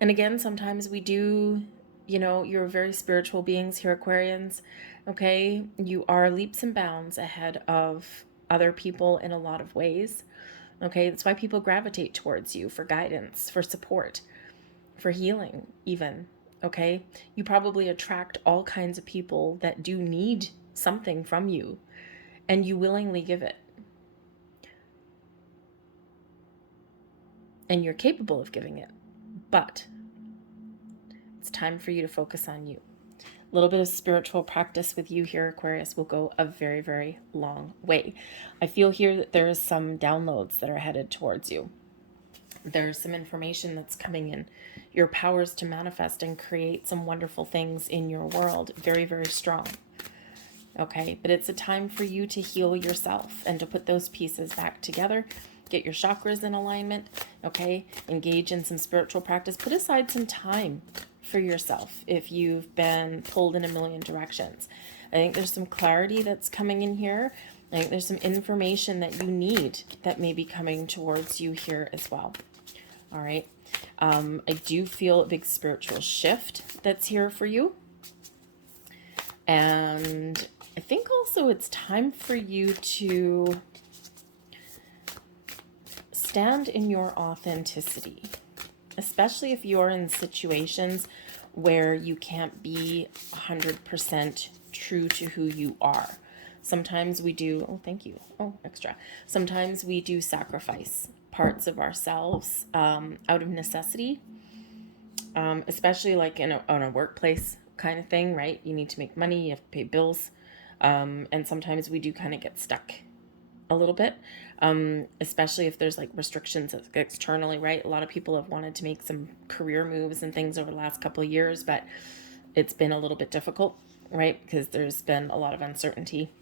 And again, sometimes we do, you're very spiritual beings here, Aquarians, okay? You are leaps and bounds ahead of other people in a lot of ways, okay? That's why people gravitate towards you for guidance, for support, for healing even, okay? You probably attract all kinds of people that do need something from you, and you willingly give it. And you're capable of giving it, but it's time for you to focus on you. A little bit of spiritual practice with you here, Aquarius, will go a very, very long way. I feel here that there is some downloads that are headed towards you. There's some information that's coming in. Your powers to manifest and create some wonderful things in your world. Very, very strong. Okay, but it's a time for you to heal yourself and to put those pieces back together. Get your chakras in alignment. Okay, engage in some spiritual practice. Put aside some time for yourself if you've been pulled in a million directions. I think there's some clarity that's coming in here. I think there's some information that you need that may be coming towards you here as well. All right. I do feel a big spiritual shift that's here for you. And I think also it's time for you to stand in your authenticity, especially if you're in situations where you can't be 100% true to who you are. Sometimes we do, oh, thank you. Oh, extra. Sometimes we do sacrifice parts of ourselves out of necessity, especially like on a workplace kind of thing, right? You need to make money, you have to pay bills. And sometimes we do kind of get stuck a little bit, especially if there's like restrictions externally, right? A lot of people have wanted to make some career moves and things over the last couple of years, but it's been a little bit difficult, right? Because there's been a lot of uncertainty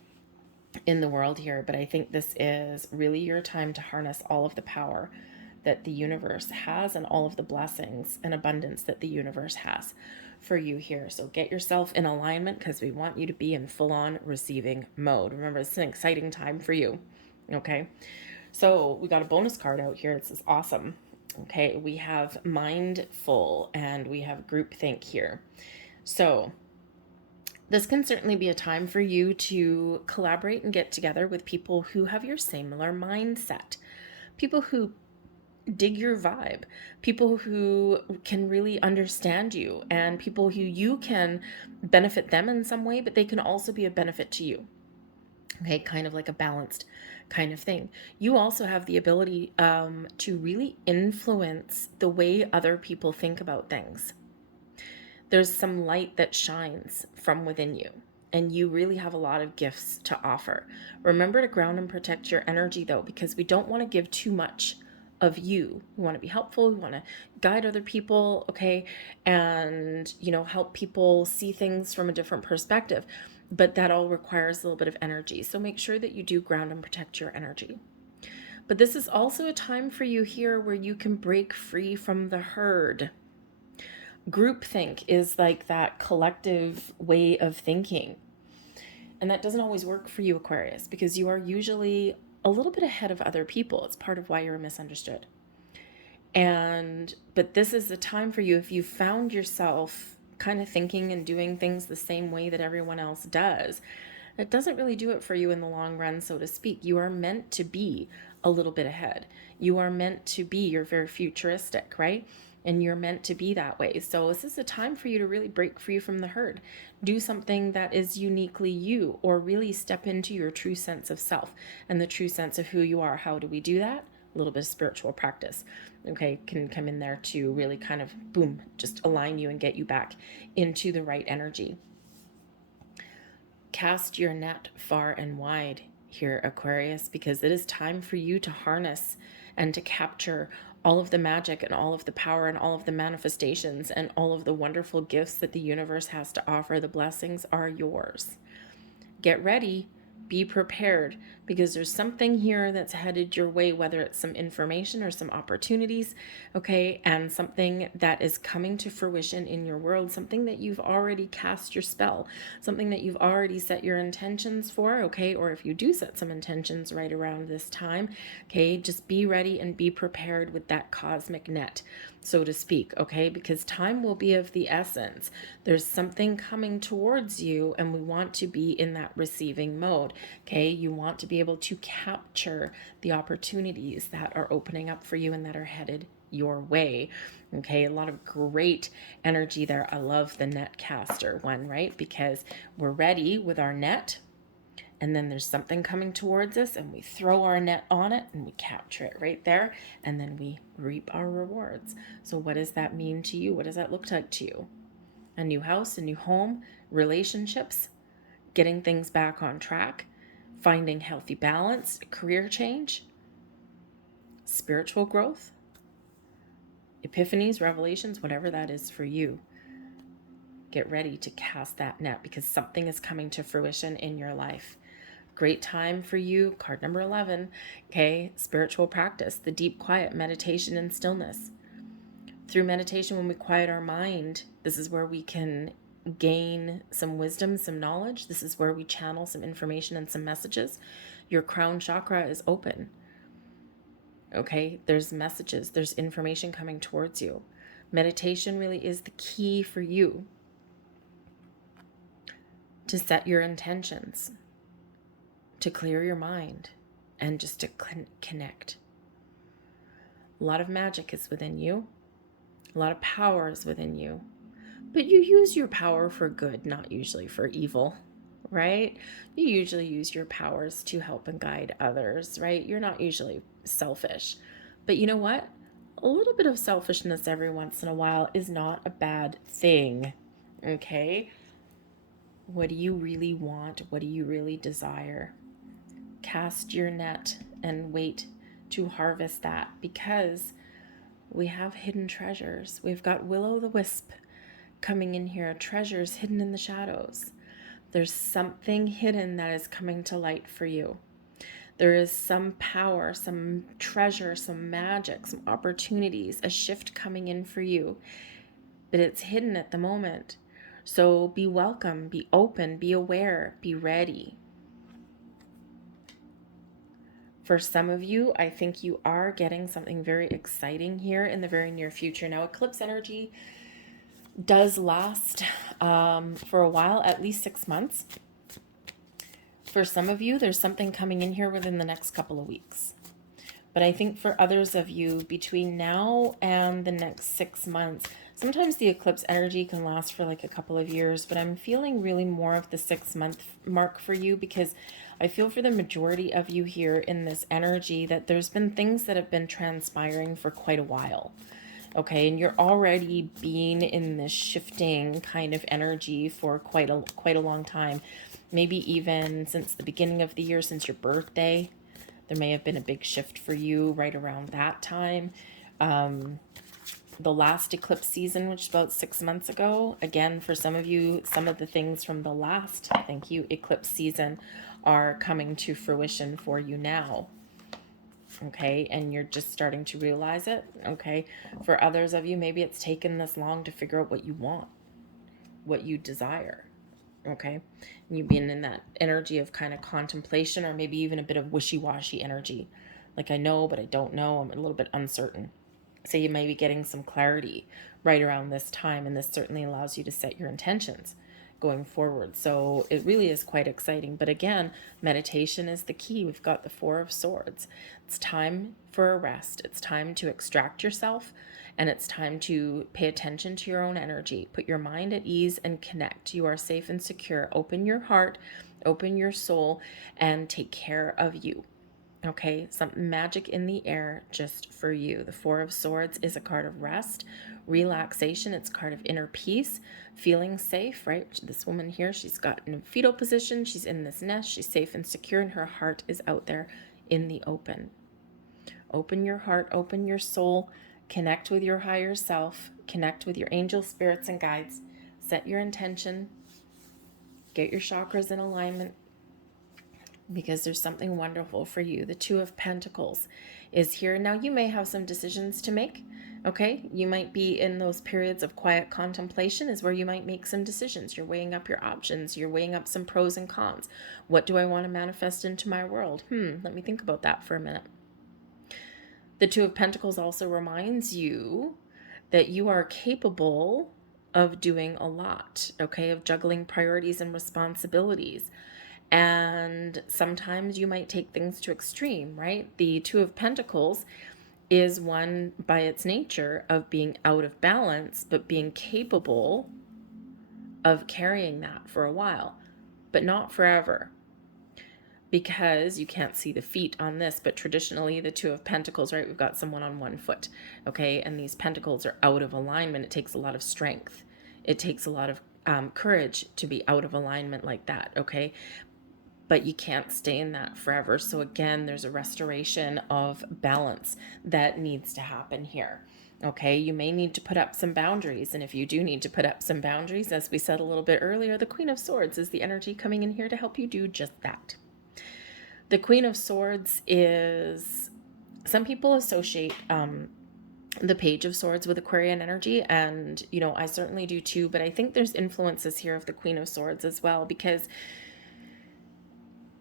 in the world here. But I think this is really your time to harness all of the power that the universe has and all of the blessings and abundance that the universe has for you here. So get yourself in alignment because we want you to be in full-on receiving mode. Remember, it's an exciting time for you. Okay, so we got a bonus card out here. This is awesome. Okay, we have mindful and we have groupthink here. So This can certainly be a time for you to collaborate and get together with people who have your similar mindset, people who dig your vibe, people who can really understand you, and people who you can benefit them in some way, but they can also be a benefit to you. Okay, kind of like a balanced kind of thing. You also have the ability to really influence the way other people think about things. There's some light that shines from within you, and you really have a lot of gifts to offer. Remember to ground and protect your energy, though, because we don't want to give too much of you. We want to be helpful. We want to guide other people, okay, and help people see things from a different perspective. But that all requires a little bit of energy. So make sure that you do ground and protect your energy. But this is also a time for you here where you can break free from the herd. Groupthink is like that collective way of thinking. And that doesn't always work for you, Aquarius, because you are usually a little bit ahead of other people. It's part of why you're misunderstood. But this is the time for you, if you found yourself kind of thinking and doing things the same way that everyone else does, it doesn't really do it for you in the long run, so to speak. You are meant to be a little bit ahead. You are meant to be, you're very futuristic, right? And you're meant to be that way. So this is a time for you to really break free from the herd. Do something that is uniquely you, or really step into your true sense of self and the true sense of who you are. How do we do that? A little bit of spiritual practice, okay, can come in there to really kind of, boom, just align you and get you back into the right energy. Cast your net far and wide here, Aquarius, because it is time for you to harness and to capture all of the magic and all of the power and all of the manifestations and all of the wonderful gifts that the universe has to offer. The blessings are yours. Get ready. Be prepared, because there's something here that's headed your way, whether it's some information or some opportunities, okay, and something that is coming to fruition in your world, something that you've already cast your spell, something that you've already set your intentions for, okay, or if you do set some intentions right around this time, okay, just be ready and be prepared with that cosmic net, so to speak, okay, because time will be of the essence. There's something coming towards you, and we want to be in that receiving mode, okay? You want to be able to capture the opportunities that are opening up for you and that are headed your way, okay? A lot of great energy there. I love the net caster one, right? Because we're ready with our net, and then there's something coming towards us, and we throw our net on it and we capture it right there, and then we reap our rewards. So what does that mean to you? What does that look like to you? A new house, a new home, relationships, getting things back on track, finding healthy balance, career change, spiritual growth, epiphanies, revelations, whatever that is for you. Get ready to cast that net, because something is coming to fruition in your life. Great time for you, card number 11, okay, spiritual practice, the deep quiet, meditation and stillness. Through meditation, when we quiet our mind, this is where we can gain some wisdom, some knowledge. This is where we channel some information and some messages. Your crown chakra is open. Okay, there's messages, there's information coming towards you. Meditation really is the key for you to set your intentions, to clear your mind, and just to connect. A lot of magic is within you. A lot of power is within you. But you use your power for good, not usually for evil, right? You usually use your powers to help and guide others, right? You're not usually selfish. But you know what? A little bit of selfishness every once in a while is not a bad thing, okay? What do you really want? What do you really desire? Cast your net and wait to harvest that, because we have hidden treasures. We've got Will-o'-the-Wisp coming in here, treasures hidden in the shadows. There's something hidden that is coming to light for you. There is some power, some treasure, some magic, some opportunities, a shift coming in for you, but it's hidden at the moment. So be welcome, be open, be aware, be ready. For some of you, I think you are getting something very exciting here in the very near future. Now, eclipse energy does last for a while, at least 6 months. For some of you, there's something coming in here within the next couple of weeks. But I think for others of you, between now and the next 6 months, sometimes the eclipse energy can last for like a couple of years, but I'm feeling really more of the 6 month mark for you, because I feel for the majority of you here in this energy that there's been things that have been transpiring for quite a while. Okay, and you're already being in this shifting kind of energy for quite a long time. Maybe even since the beginning of the year, since your birthday. There may have been a big shift for you right around that time. The last eclipse season, which is about 6 months ago, again, for some of you, some of the things from the last, thank you, eclipse season are coming to fruition for you now. Okay, and you're just starting to realize it. Okay, for others of you, maybe it's taken this long to figure out what you want, what you desire. Okay, and you've been in that energy of kind of contemplation, or maybe even a bit of wishy-washy energy, like I know but I don't know, I'm a little bit uncertain. So you may be getting some clarity right around this time, and this certainly allows you to set your intentions going forward. So it really is quite exciting. But again, meditation is the key. We've got the Four of Swords. It's time for a rest. It's time to extract yourself, and it's time to pay attention to your own energy. Put your mind at ease and connect. You are safe and secure. Open your heart, open your soul, and take care of you. Okay, some magic in the air just for you. The Four of Swords is a card of rest, relaxation. It's a card of inner peace, feeling safe, right? This woman here, she's got in a fetal position. She's in this nest. She's safe and secure, and her heart is out there in the open. Open your heart, open your soul, connect with your higher self, connect with your angel spirits and guides, set your intention, get your chakras in alignment, because there's something wonderful for you. The Two of Pentacles is here. Now, you may have some decisions to make, okay? You might be in those periods of quiet contemplation is where you might make some decisions. You're weighing up your options. You're weighing up some pros and cons. What do I want to manifest into my world? Let me think about that for a minute. The Two of Pentacles also reminds you that you are capable of doing a lot, okay? Of juggling priorities and responsibilities. And sometimes you might take things to extreme, right? The Two of Pentacles is one by its nature of being out of balance, but being capable of carrying that for a while, but not forever. Because you can't see the feet on this, but traditionally the Two of Pentacles, right? We've got someone on one foot, okay? And these pentacles are out of alignment. It takes a lot of strength. It takes a lot of courage to be out of alignment like that, okay? But you can't stay in that forever. So again, there's a restoration of balance that needs to happen here. Okay, you may need to put up some boundaries. And if you do need to put up some boundaries, as we said a little bit earlier, the Queen of Swords is the energy coming in here to help you do just that. The Queen of Swords is, some people associate the Page of Swords with Aquarian energy, and you know, I certainly do too, but I think there's influences here of the Queen of Swords as well, because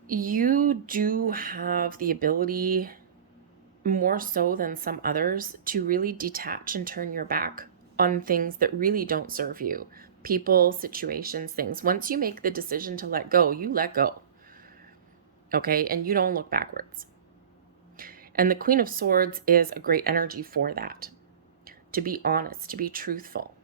you do have the ability, more so than some others, to really detach and turn your back on things that really don't serve you. People, situations, things. Once you make the decision to let go, you let go. Okay, and you don't look backwards. And the Queen of Swords is a great energy for that. To be honest, to be truthful,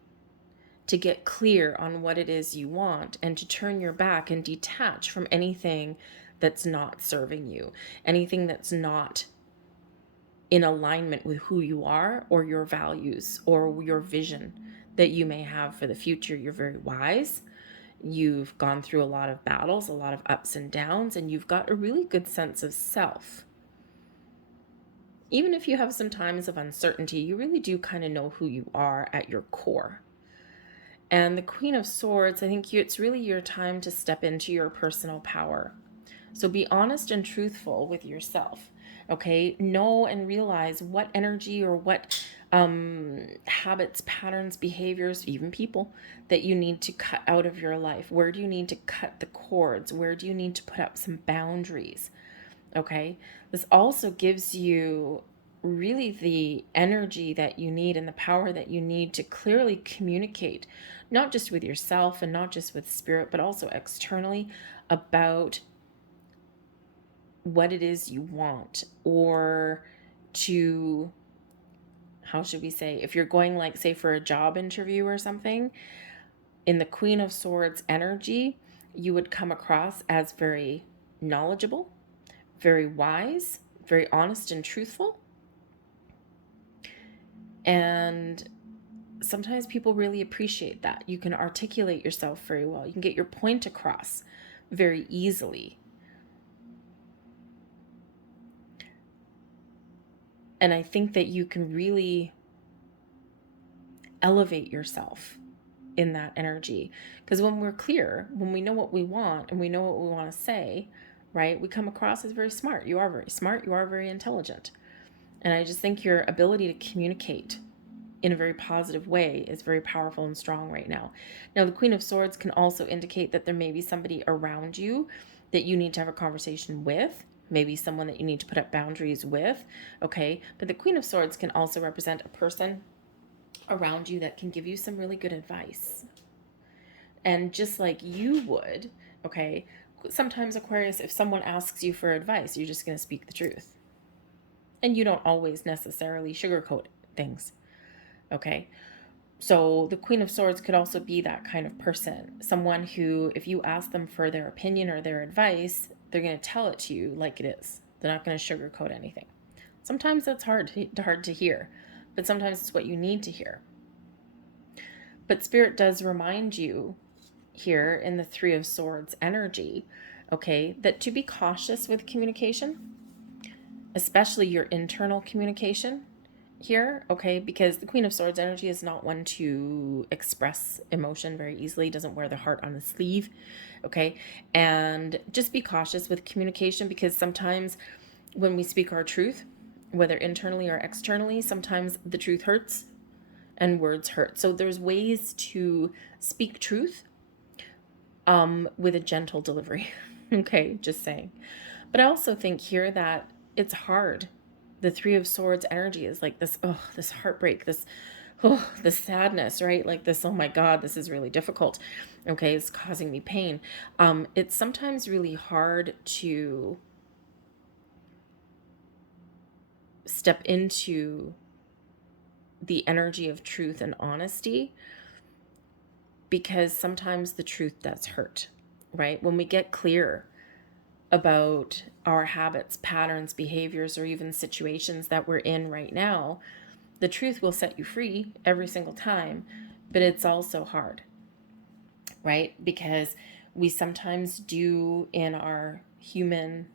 to get clear on what it is you want, and to turn your back and detach from anything that's not serving you, anything that's not in alignment with who you are or your values or your vision that you may have for the future. You're very wise. You've gone through a lot of battles, a lot of ups and downs, and you've got a really good sense of self. Even if you have some times of uncertainty, you really do kind of know who you are at your core. And the Queen of Swords, I think it's really your time to step into your personal power. So be honest and truthful with yourself, okay? Know and realize what energy or what habits, patterns, behaviors, even people that you need to cut out of your life. Where do you need to cut the cords? Where do you need to put up some boundaries, okay? This also gives you really the energy that you need and the power that you need to clearly communicate, not just with yourself and not just with spirit, but also externally about what it is you want, or to, how should we say, if you're going, like, say, for a job interview or something, in the Queen of Swords energy, you would come across as very knowledgeable, very wise, very honest and truthful. And sometimes people really appreciate that. You can articulate yourself very well. You can get your point across very easily. And I think that you can really elevate yourself in that energy. Because when we're clear, when we know what we want and we know what we want to say, right, we come across as very smart. You are very smart. You are very intelligent. And I just think your ability to communicate in a very positive way is very powerful and strong right now. Now, the Queen of Swords can also indicate that there may be somebody around you that you need to have a conversation with, maybe someone that you need to put up boundaries with, okay? But the Queen of Swords can also represent a person around you that can give you some really good advice. And just like you would, okay, sometimes, Aquarius, if someone asks you for advice, you're just going to speak the truth. And you don't always necessarily sugarcoat things, okay? So the Queen of Swords could also be that kind of person, someone who, if you ask them for their opinion or their advice, they're going to tell it to you like it is. They're not going to sugarcoat anything. Sometimes that's hard to hear, but sometimes it's what you need to hear. But Spirit does remind you here in the Three of Swords energy, okay, that to be cautious with communication, especially your internal communication here, okay, because the Queen of Swords energy is not one to express emotion very easily, doesn't wear the heart on the sleeve, okay, and just be cautious with communication, because sometimes when we speak our truth, whether internally or externally, sometimes the truth hurts and words hurt. So there's ways to speak truth with a gentle delivery, okay, just saying. But I also think here that it's hard. The Three of Swords energy is like this, oh, this heartbreak, this, oh, this sadness, right? Like this, oh my God, this is really difficult. Okay, it's causing me pain. It's sometimes really hard to step into the energy of truth and honesty, because sometimes the truth does hurt, right? When we get clear about our habits, patterns, behaviors, or even situations that we're in right now, the truth will set you free every single time, but it's also hard, right? Because we sometimes do, in our human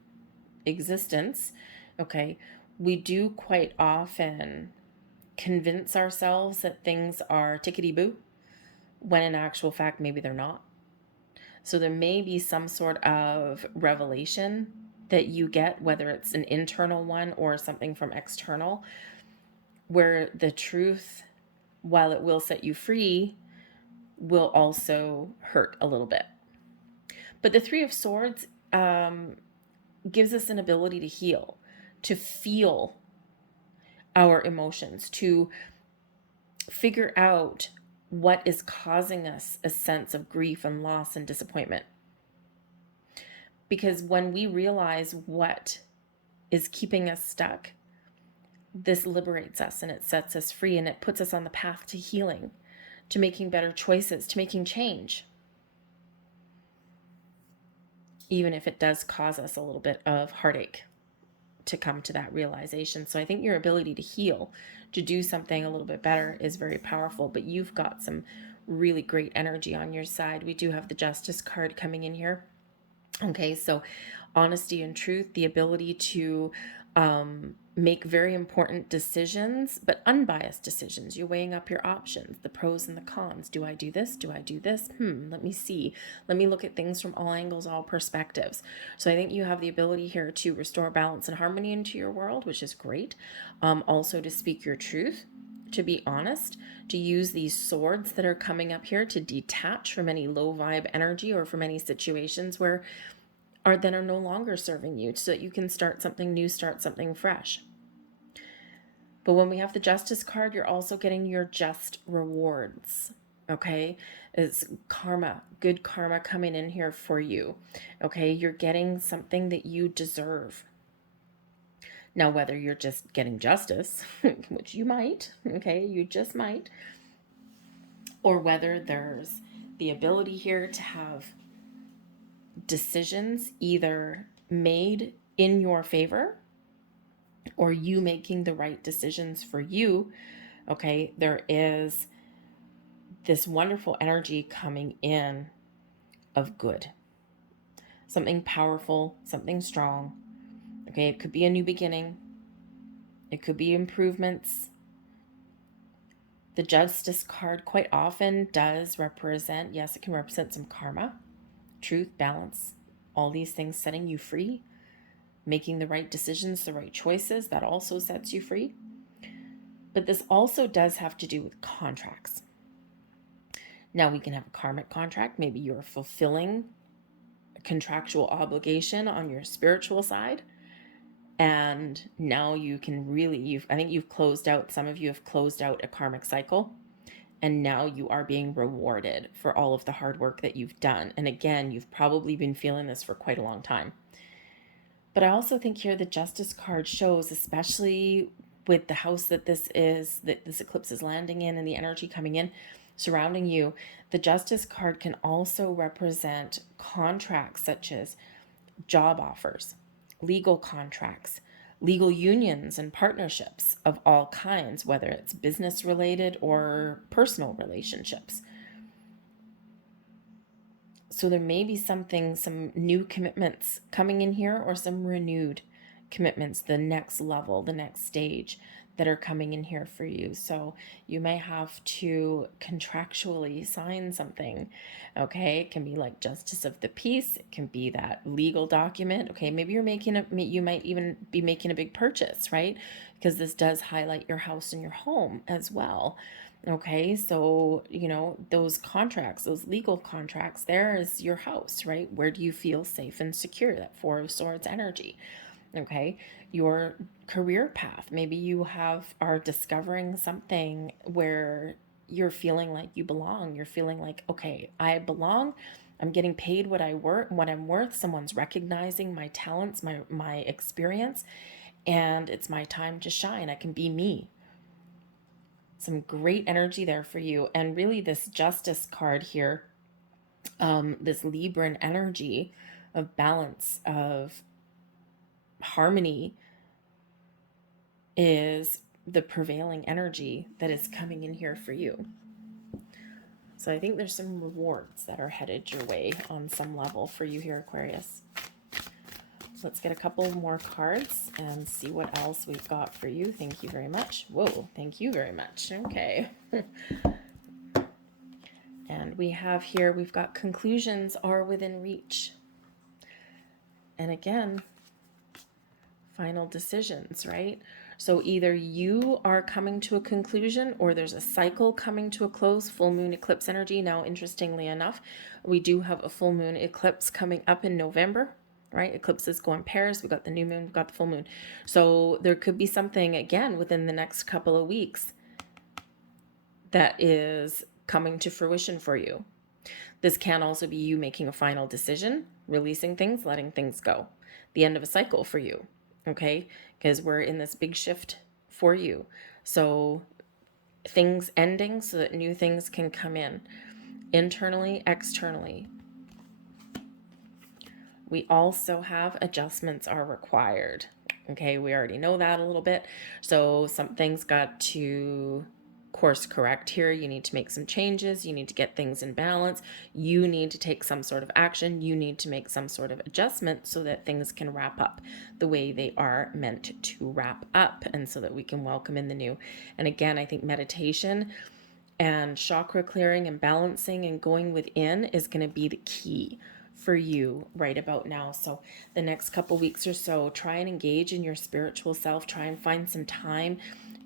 existence, okay, we do quite often convince ourselves that things are tickety-boo, when in actual fact, maybe they're not. So there may be some sort of revelation that you get, whether it's an internal one or something from external, where the truth, while it will set you free, will also hurt a little bit. But the Three of Swords gives us an ability to heal, to feel our emotions, to figure out what is causing us a sense of grief and loss and disappointment. Because when we realize what is keeping us stuck, this liberates us and it sets us free, and it puts us on the path to healing, to making better choices, to making change, even if it does cause us a little bit of heartache to come to that realization. So I think your ability to heal, to do something a little bit better, is very powerful, but you've got some really great energy on your side. We do have the Justice card coming in here. Okay, so honesty and truth, the ability to make very important decisions, but unbiased decisions. You're weighing up your options, the pros and the cons. Do I do this? Do I do this? Let me see. Let me look at things from all angles, all perspectives. So I think you have the ability here to restore balance and harmony into your world, which is great. Also to speak your truth, to be honest, to use these swords that are coming up here to detach from any low vibe energy or from any situations where are no longer serving you, so that you can start something new, start something fresh. But when we have the Justice card, you're also getting your just rewards. Okay, it's karma, good karma coming in here for you. Okay, you're getting something that you deserve. Now, whether you're just getting justice, which you might, okay, you just might, or whether there's the ability here to have decisions either made in your favor or you making the right decisions for you, okay, there is this wonderful energy coming in of good. Something powerful, something strong. Okay, it could be a new beginning. It could be improvements. The Justice card quite often does represent, yes, it can represent some karma, truth, balance, all these things setting you free, making the right decisions, the right choices, that also sets you free. But this also does have to do with contracts. Now we can have a karmic contract. Maybe you're fulfilling a contractual obligation on your spiritual side. And now you can really, I think you've closed out, some of you have closed out a karmic cycle. And now you are being rewarded for all of the hard work that you've done. And again, you've probably been feeling this for quite a long time. But I also think here the Justice card shows, especially with the house that this eclipse is landing in and the energy coming in, surrounding you, the Justice card can also represent contracts such as job offers, legal contracts, legal unions and partnerships of all kinds, whether it's business related or personal relationships. So there may be some new commitments coming in here, or some renewed commitments, the next level, the next stage that are coming in here for you. So you may have to contractually sign something. Okay, it can be like justice of the peace. It can be that legal document. Okay, maybe you might even be making a big purchase, right? Because this does highlight your house and your home as well. Okay, so, those contracts, those legal contracts, there is your house, right? Where do you feel safe and secure? That Four of Swords energy. Okay, your career path. Maybe you are discovering something where you're feeling like you belong. You're feeling like, okay, I belong. I'm getting paid what I'm worth. Someone's recognizing my talents, my experience, and it's my time to shine. I can be me. Some great energy there for you. And really this Justice card here, this Libran energy of balance, of harmony, is the prevailing energy that is coming in here for you. So I think there's some rewards that are headed your way on some level for you here, Aquarius. Let's get a couple more cards and see what else we've got for you. Thank you very much. Whoa, thank you very much. Okay. And we have here, we've got conclusions are within reach. And again, final decisions, right? So either you are coming to a conclusion or there's a cycle coming to a close, full moon eclipse energy. Now, interestingly enough, we do have a full moon eclipse coming up in November, right? Eclipses go in pairs. We've got the new moon, we've got the full moon. So there could be something, again, within the next couple of weeks that is coming to fruition for you. This can also be you making a final decision, releasing things, letting things go. The end of a cycle for you, okay? Because we're in this big shift for you. So things ending so that new things can come in, internally, externally. We also have adjustments are required. Okay, we already know that a little bit. So something's got to course correct here. You need to make some changes. You need to get things in balance. You need to take some sort of action. You need to make some sort of adjustment so that things can wrap up the way they are meant to wrap up, and so that we can welcome in the new. And again, I think meditation and chakra clearing and balancing and going within is going to be the key for you right about now. So the next couple weeks or so, try and engage in your spiritual self. Try and find some time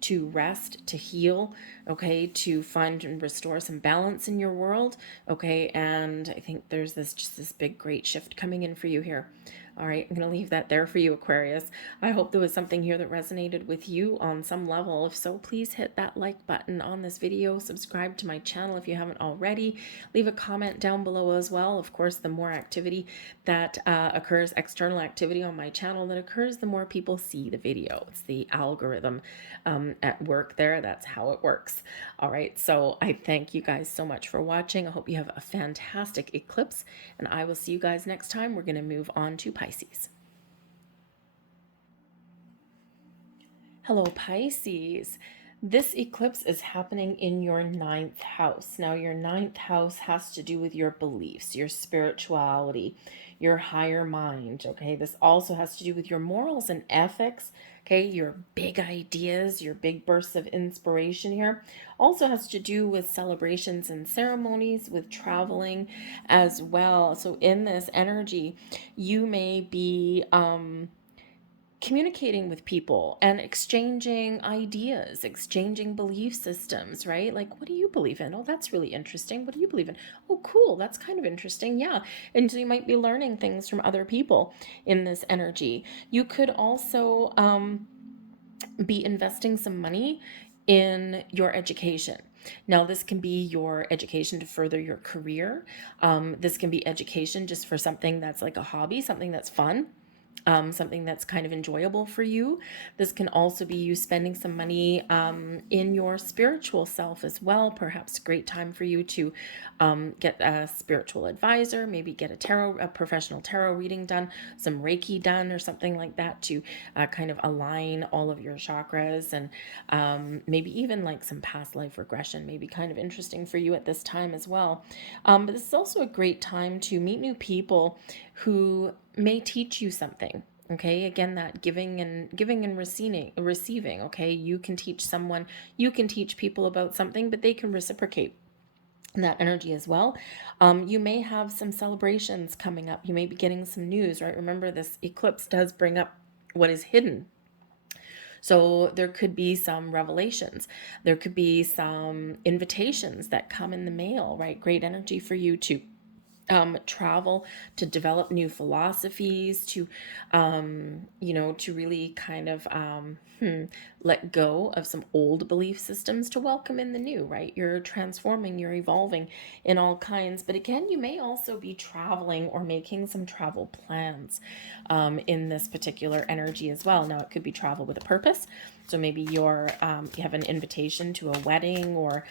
to rest, to heal, okay, to find and restore some balance in your world, okay. And I think there's this big great shift coming in for you here. All right, I'm going to leave that there for you, Aquarius. I hope there was something here that resonated with you on some level. If so, please hit that like button on this video. Subscribe to my channel if you haven't already. Leave a comment down below as well. Of course, the more activity that occurs, external activity on my channel that occurs, the more people see the video. It's the algorithm at work there. That's how it works. All right, so I thank you guys so much for watching. I hope you have a fantastic eclipse, and I will see you guys next time. We're going to move on to Pisces. Hello, Pisces. This eclipse is happening in your 9th house. Now, your 9th house has to do with your beliefs, your spirituality, your higher mind, okay? This also has to do with your morals and ethics, okay? Your big ideas, your big bursts of inspiration here. Also has to do with celebrations and ceremonies, with traveling as well. So in this energy, you may be communicating with people and exchanging ideas, exchanging belief systems, right? Like, what do you believe in? Oh, that's really interesting. What do you believe in? Oh, cool. That's kind of interesting. Yeah. And so you might be learning things from other people in this energy. You could also be investing some money in your education. Now, this can be your education to further your career. This can be education just for something that's like a hobby, something that's fun, something that's kind of enjoyable for you. This can also be you spending some money in your spiritual self as well. Perhaps a great time for you to get a spiritual advisor, maybe get a professional tarot reading done, some Reiki done or something like that to kind of align all of your chakras, and maybe even like some past life regression may be kind of interesting for you at this time as well. But this is also a great time to meet new people who may teach you something. Okay, again, that giving and receiving. Okay, you can teach someone, you can teach people about something, but they can reciprocate that energy as well. You may have some celebrations coming up. You may be getting some news, right? Remember, this eclipse does bring up what is hidden. So there could be some revelations. There could be some invitations that come in the mail, right? Great energy for you to travel, to develop new philosophies, to, to really kind of let go of some old belief systems to welcome in the new, right? You're transforming, you're evolving in all kinds. But again, you may also be traveling or making some travel plans in this particular energy as well. Now, it could be travel with a purpose. So maybe you have an invitation to a wedding, or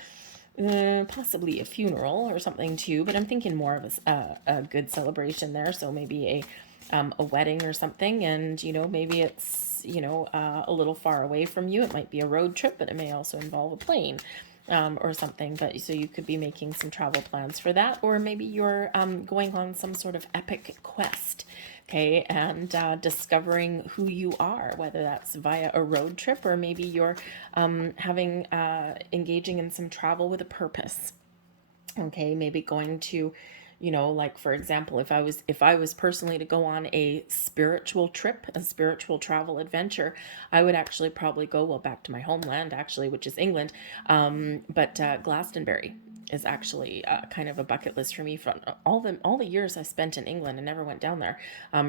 possibly a funeral or something too, but I'm thinking more of a good celebration there. So maybe a wedding or something, and maybe it's a little far away from you. It might be a road trip, but it may also involve a plane. Or something, but so you could be making some travel plans for that, or maybe you're going on some sort of epic quest, okay, and discovering who you are, whether that's via a road trip, or maybe you're engaging in some travel with a purpose. Okay, maybe going to, like for example, if I was personally to go on a spiritual trip, a spiritual travel adventure, I would actually probably go, well, back to my homeland actually, which is England, but Glastonbury is actually kind of a bucket list for me. From all the years I spent in England and never went down there.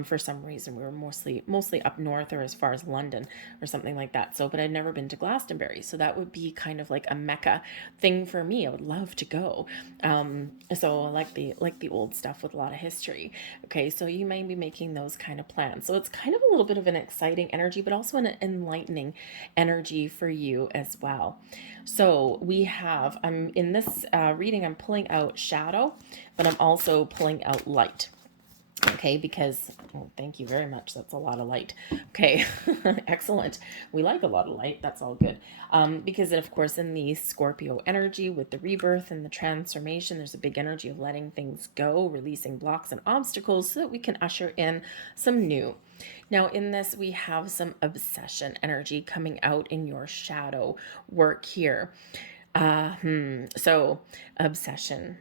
For some reason, we were mostly up north or as far as London or something like that. So, but I'd never been to Glastonbury, so that would be kind of like a mecca thing for me. I would love to go. So I like the old stuff with a lot of history. Okay, so you may be making those kind of plans. So it's kind of a little bit of an exciting energy, but also an enlightening energy for you as well. So we have, in this reading, I'm pulling out shadow, but I'm also pulling out light. Okay, because, oh, thank you very much. That's a lot of light. Okay, excellent. We like a lot of light. That's all good. Because, of course, in the Scorpio energy with the rebirth and the transformation, there's a big energy of letting things go, releasing blocks and obstacles so that we can usher in some new. Now, in this, we have some obsession energy coming out in your shadow work here. So, obsession.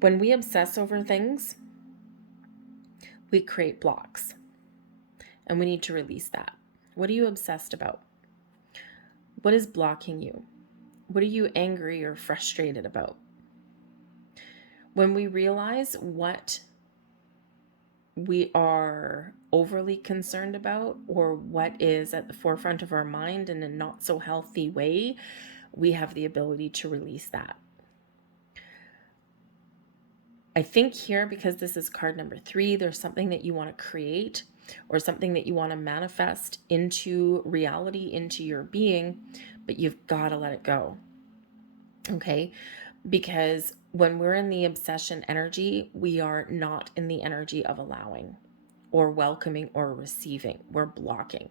When we obsess over things, we create blocks, and we need to release that. What are you obsessed about? What is blocking you? What are you angry or frustrated about? When we realize what we are overly concerned about, or what is at the forefront of our mind in a not so healthy way, we have the ability to release that. I think here, because this is card number 3, there's something that you want to create or something that you want to manifest into reality, into your being, but you've got to let it go. Okay? Because when we're in the obsession energy, we are not in the energy of allowing or welcoming or receiving. We're blocking.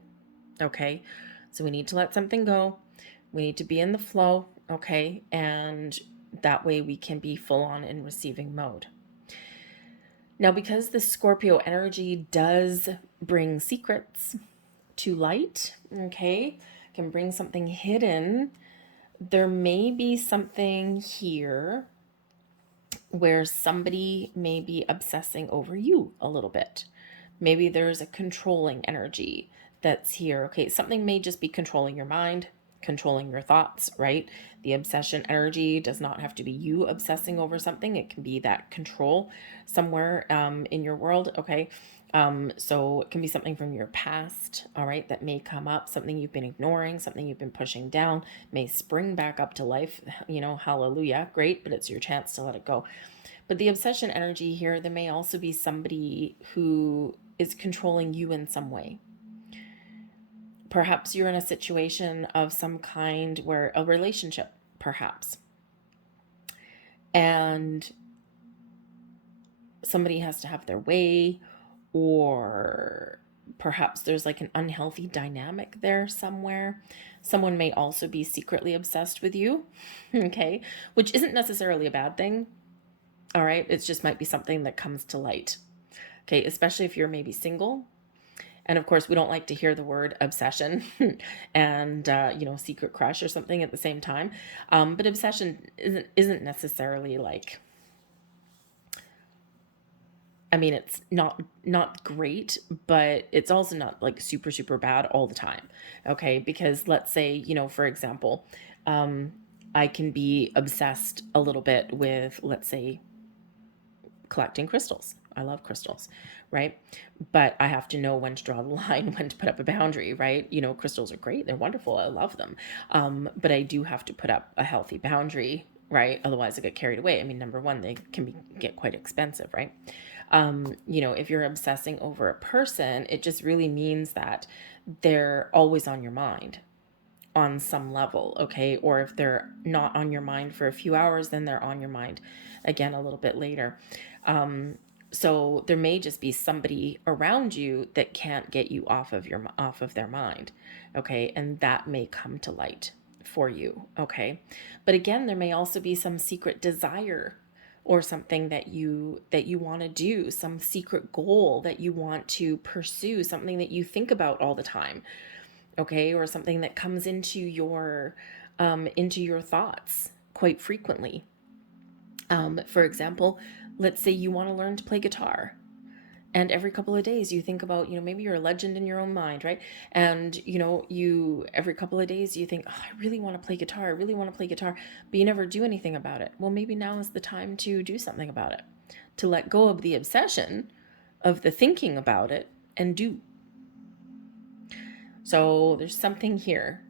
Okay? So we need to let something go. We need to be in the flow. Okay? And that way we can be full on in receiving mode. Now, because the Scorpio energy does bring secrets to light, okay, can bring something hidden, there may be something here where somebody may be obsessing over you a little bit. Maybe there's a controlling energy that's here. Okay, something may just be controlling your mind, controlling your thoughts, right? The obsession energy does not have to be you obsessing over something. It can be that control somewhere in your world, okay? So it can be something from your past, all right, that may come up, something you've been ignoring, something you've been pushing down, may spring back up to life, you know, hallelujah, great, but it's your chance to let it go. But the obsession energy here, there may also be somebody who is controlling you in some way. Perhaps you're in a situation of some kind, where a relationship, perhaps, and somebody has to have their way, or perhaps there's like an unhealthy dynamic there somewhere. Someone may also be secretly obsessed with you, okay, which isn't necessarily a bad thing. All right, it just might be something that comes to light, okay, especially if you're maybe single. And of course, we don't like to hear the word obsession and, you know, secret crush or something at the same time. But obsession isn't necessarily like, I mean, it's not great, but it's also not like super, super bad all the time. Okay. Because let's say, you know, for example, I can be obsessed a little bit with, let's say, collecting crystals. I love crystals, right? But I have to know when to draw the line, when to put up a boundary, right? You know, crystals are great. They're wonderful. I love them. But I do have to put up a healthy boundary, right? Otherwise I get carried away. I mean, number one, they can get quite expensive, right? You know, if you're obsessing over a person, it just really means that they're always on your mind on some level, okay? Or if they're not on your mind for a few hours, then they're on your mind again a little bit later. So there may just be somebody around you that can't get you off of their mind, okay? And that may come to light for you, okay? But again, there may also be some secret desire or something that you want to do, some secret goal that you want to pursue, something that you think about all the time, okay? Or something that comes into your thoughts quite frequently. For example, let's say you want to learn to play guitar, and every couple of days you think about, you know, maybe you're a legend in your own mind, right? And you know, you every couple of days you think, oh, I really want to play guitar, I really want to play guitar, but you never do anything about it. Well, maybe now is the time to do something about it, to let go of the obsession of the thinking about it and do. So there's something here,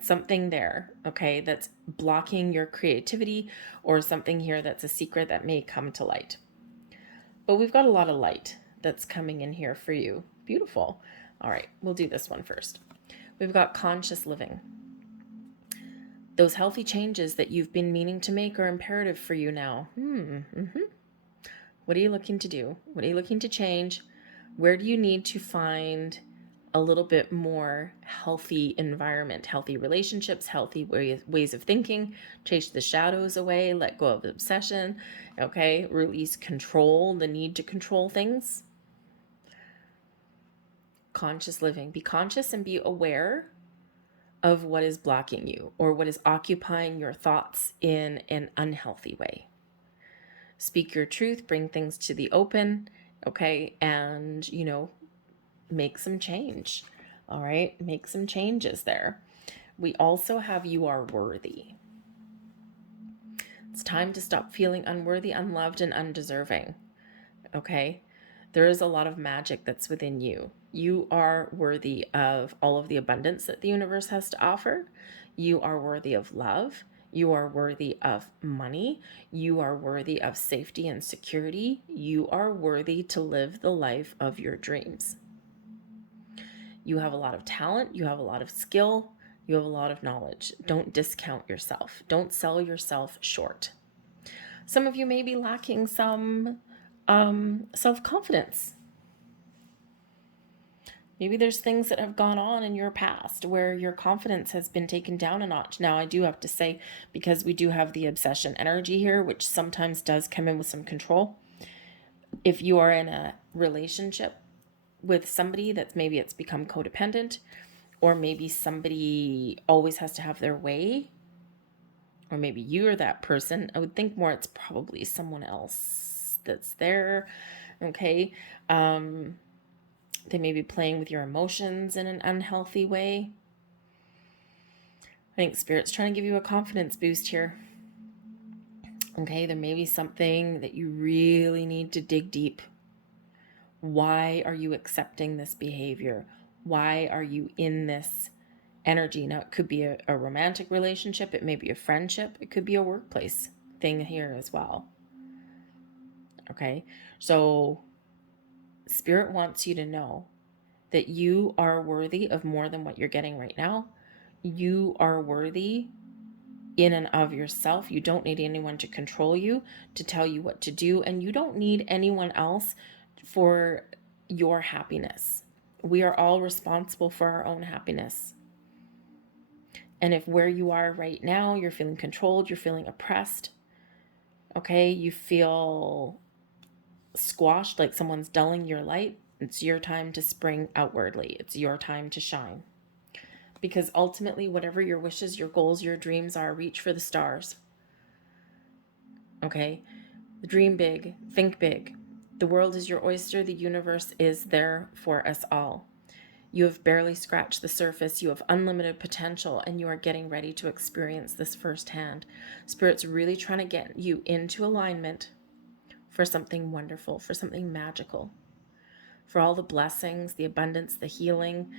something there, okay, that's blocking your creativity, or something here that's a secret that may come to light. But we've got a lot of light that's coming in here for you. Beautiful. All right, we'll do this one first. We've got conscious living. Those healthy changes that you've been meaning to make are imperative for you now. What are you looking to do? What are you looking to change? Where do you need to find a little bit more healthy environment, healthy relationships, healthy ways of thinking? Chase the shadows away, let go of obsession, okay? Release control, the need to control things. Conscious living. Be conscious and be aware of what is blocking you or what is occupying your thoughts in an unhealthy way. Speak your truth, bring things to the open, okay? And, you know, make some change. All right, make some changes there. We also have you are worthy. It's time to stop feeling unworthy, unloved, and undeserving. Okay, There is a lot of magic that's within you. You are worthy of all of the abundance that the universe has to offer. You are worthy of love. You are worthy of money. You are worthy of safety and security. You are worthy to live the life of your dreams. You have a lot of talent. You have a lot of skill. You have a lot of knowledge. Don't discount yourself. Don't sell yourself short. Some of you may be lacking some self-confidence. Maybe there's things that have gone on in your past where your confidence has been taken down a notch. Now, I do have to say, because we do have the obsession energy here, which sometimes does come in with some control. If you are in a relationship with somebody that's maybe it's become codependent, or maybe somebody always has to have their way, or maybe you're that person, I would think more it's probably someone else that's there, okay? They may be playing with your emotions in an unhealthy way. I think Spirit's trying to give you a confidence boost here. Okay, there may be something that you really need to dig deep. Why are you accepting this behavior? Why are you in this energy? Now, it could be a romantic relationship. It may be a friendship. It could be a workplace thing here as well. Okay, so Spirit wants you to know that you are worthy of more than what you're getting right now. You are worthy in and of yourself. You don't need anyone to control you, to tell you what to do, and you don't need anyone else for your happiness. We are all responsible for our own happiness. And if where you are right now, you're feeling controlled, you're feeling oppressed, okay, you feel squashed, like someone's dulling your light, it's your time to spring outwardly. It's your time to shine. Because ultimately, whatever your wishes, your goals, your dreams are, reach for the stars. Okay? Dream big, think big. The world is your oyster. The universe is there for us all. You have barely scratched the surface. You have unlimited potential, and you are getting ready to experience this firsthand. Spirit's really trying to get you into alignment for something wonderful, for something magical, for all the blessings, the abundance, the healing,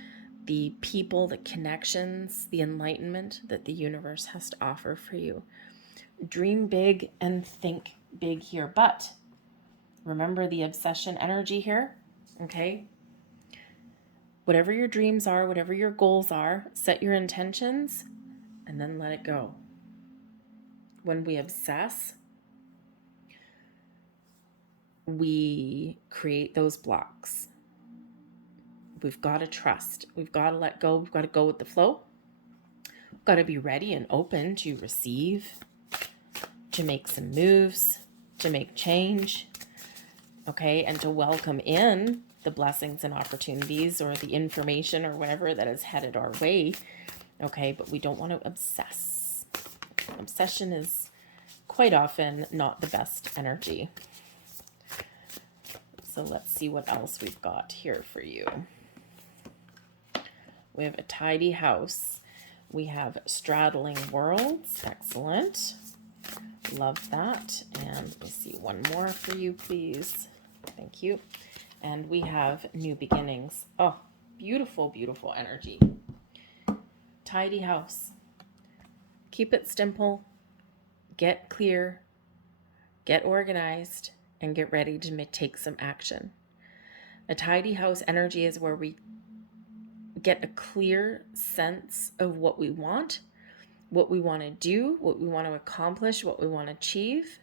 the people, the connections, the enlightenment that the universe has to offer for you. Dream big and think big here. But remember the obsession energy here, okay? Whatever your dreams are, whatever your goals are, set your intentions and then let it go. When we obsess, we create those blocks. We've got to trust. We've got to let go. We've got to go with the flow. We've got to be ready and open to receive, to make some moves, to make change, okay, and to welcome in the blessings and opportunities or the information or whatever that is headed our way, okay, but we don't want to obsess. Obsession is quite often not the best energy. So let's see what else we've got here for you. We have a tidy house. We have straddling worlds. Excellent. Love that. And let me see one more for you, please. Thank you. And we have new beginnings. Oh, beautiful, beautiful energy. Tidy house. Keep it simple. Get clear. Get organized. And get ready to take some action. A tidy house energy is where we get a clear sense of what we want to do, what we want to accomplish, what we want to achieve.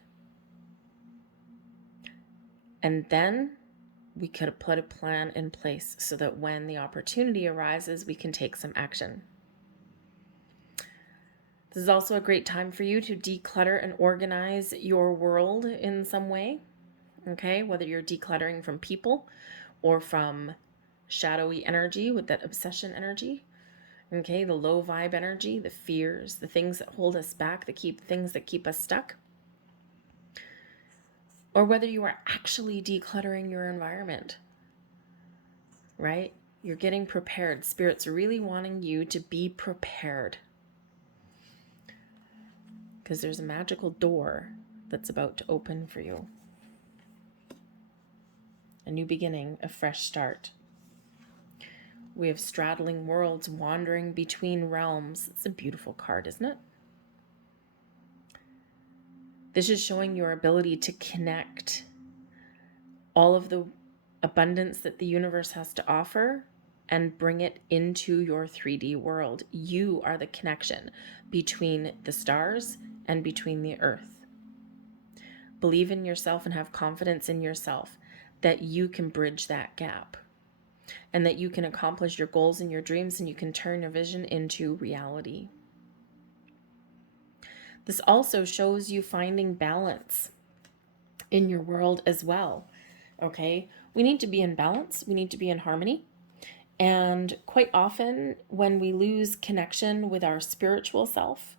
And then we could put a plan in place so that when the opportunity arises, we can take some action. This is also a great time for you to declutter and organize your world in some way. Okay, whether you're decluttering from people or from shadowy energy with that obsession energy. Okay, the low vibe energy, the fears, the things that hold us back, the things that keep us stuck. Or whether you are actually decluttering your environment, right? You're getting prepared. Spirit's really wanting you to be prepared. Because there's a magical door that's about to open for you. a new beginning, a fresh start. We have straddling worlds, wandering between realms. It's a beautiful card, isn't it? This is showing your ability to connect all of the abundance that the universe has to offer and bring it into your 3D world. You are the connection between the stars and between the earth. Believe in yourself and have confidence in yourself that you can bridge that gap and that you can accomplish your goals and your dreams, and you can turn your vision into reality. This also shows you finding balance in your world as well. Okay, we need to be in balance, we need to be in harmony. And quite often, when we lose connection with our spiritual self,